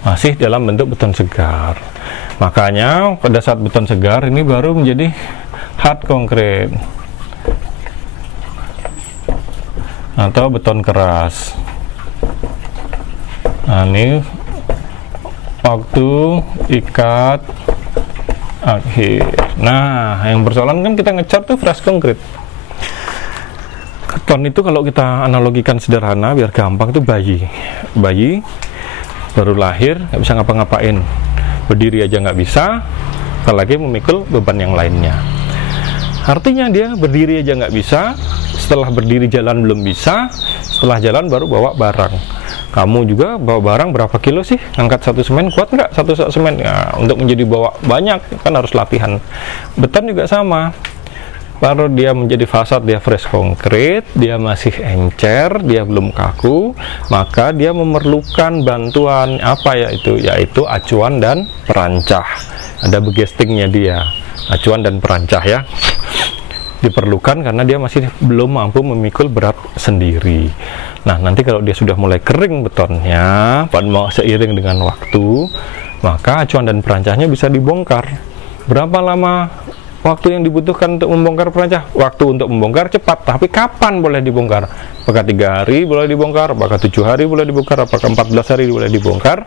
masih dalam bentuk beton segar. Makanya pada saat beton segar ini baru menjadi hard concrete atau beton keras. Nah, ini waktu ikat akhir. Nah, yang persoalan kan kita ngecat tuh fresh concrete. Beton itu kalau kita analogikan sederhana biar gampang itu bayi baru lahir nggak bisa ngapa-ngapain, berdiri aja nggak bisa, apalagi memikul beban yang lainnya. Artinya dia berdiri aja nggak bisa, setelah berdiri jalan belum bisa, setelah jalan baru bawa barang. Kamu juga bawa barang berapa kilo sih? Angkat satu semen, kuat nggak satu semen? Ya, untuk menjadi bawa banyak kan harus latihan. Beton juga sama. Baru dia menjadi fasad, dia fresh konkret, dia masih encer, dia belum kaku, maka dia memerlukan bantuan apa yaitu acuan dan perancah. Ada begestingnya dia, acuan dan perancah ya. Diperlukan karena dia masih belum mampu memikul berat sendiri. Nah, nanti kalau dia sudah mulai kering betonnya, seiring dengan waktu, maka acuan dan perancahnya bisa dibongkar. Berapa lama waktu yang dibutuhkan untuk membongkar perancah? Waktu untuk membongkar cepat, tapi kapan boleh dibongkar? Apakah 3 hari boleh dibongkar? Apakah 7 hari boleh dibongkar? Apakah 14 hari boleh dibongkar?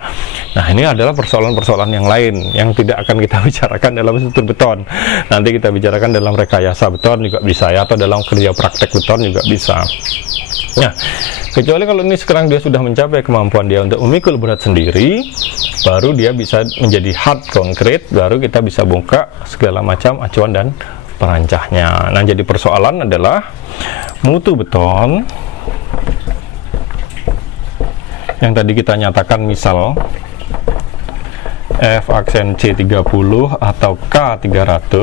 Nah, ini adalah persoalan-persoalan yang lain yang tidak akan kita bicarakan dalam struktur beton. Nanti kita bicarakan dalam rekayasa beton juga bisa ya, atau dalam kerja praktek beton juga bisa. Nah, kecuali kalau ini sekarang dia sudah mencapai kemampuan dia untuk memikul berat sendiri, baru dia bisa menjadi hard concrete, baru kita bisa buka segala macam acuan dan perancahnya. Nah, jadi persoalan adalah mutu beton yang tadi kita nyatakan, misal F aksen C30 atau K300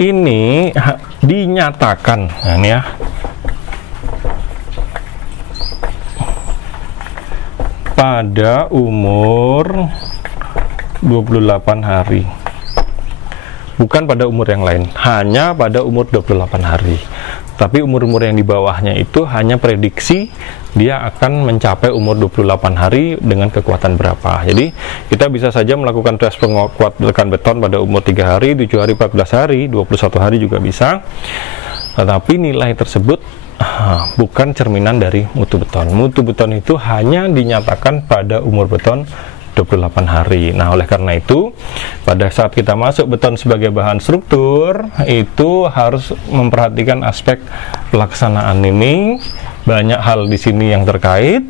ini dinyatakan, nah ini ya, pada umur 28 hari, bukan pada umur yang lain, hanya pada umur 28 hari. Tapi umur-umur yang di bawahnya itu hanya prediksi dia akan mencapai umur 28 hari dengan kekuatan berapa. Jadi kita bisa saja melakukan tes penguat tekan beton pada umur 3 hari, 7 hari, 14 hari, 21 hari juga bisa. Tetapi nilai tersebut bukan cerminan dari mutu beton. Mutu beton itu hanya dinyatakan pada umur beton 28 hari. Nah, oleh karena itu, pada saat kita masuk beton sebagai bahan struktur, itu harus memperhatikan aspek pelaksanaan ini. Banyak hal di sini yang terkait.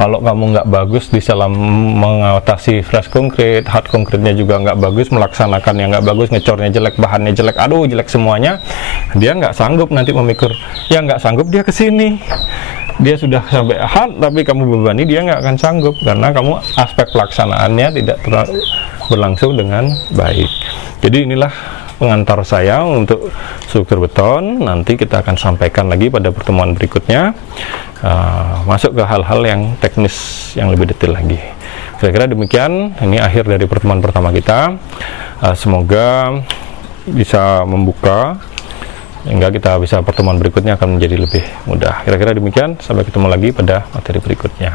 Kalau kamu nggak bagus di dalam mengatasi fresh concrete, hard concrete-nya juga nggak bagus, melaksanakan yang nggak bagus, ngecornya jelek, bahannya jelek, aduh jelek semuanya, dia nggak sanggup nanti memikul. Ya nggak sanggup dia kesini. Dia sudah sampai hard, tapi kamu bebani, dia nggak akan sanggup karena kamu aspek pelaksanaannya tidak berlangsung dengan baik. Jadi inilah pengantar saya untuk struktur beton. Nanti kita akan sampaikan lagi pada pertemuan berikutnya, masuk ke hal-hal yang teknis yang lebih detail lagi. Kira-kira demikian. Ini akhir dari pertemuan pertama kita. Semoga bisa membuka hingga kita bisa pertemuan berikutnya akan menjadi lebih mudah. Kira-kira demikian. Sampai ketemu lagi pada materi berikutnya.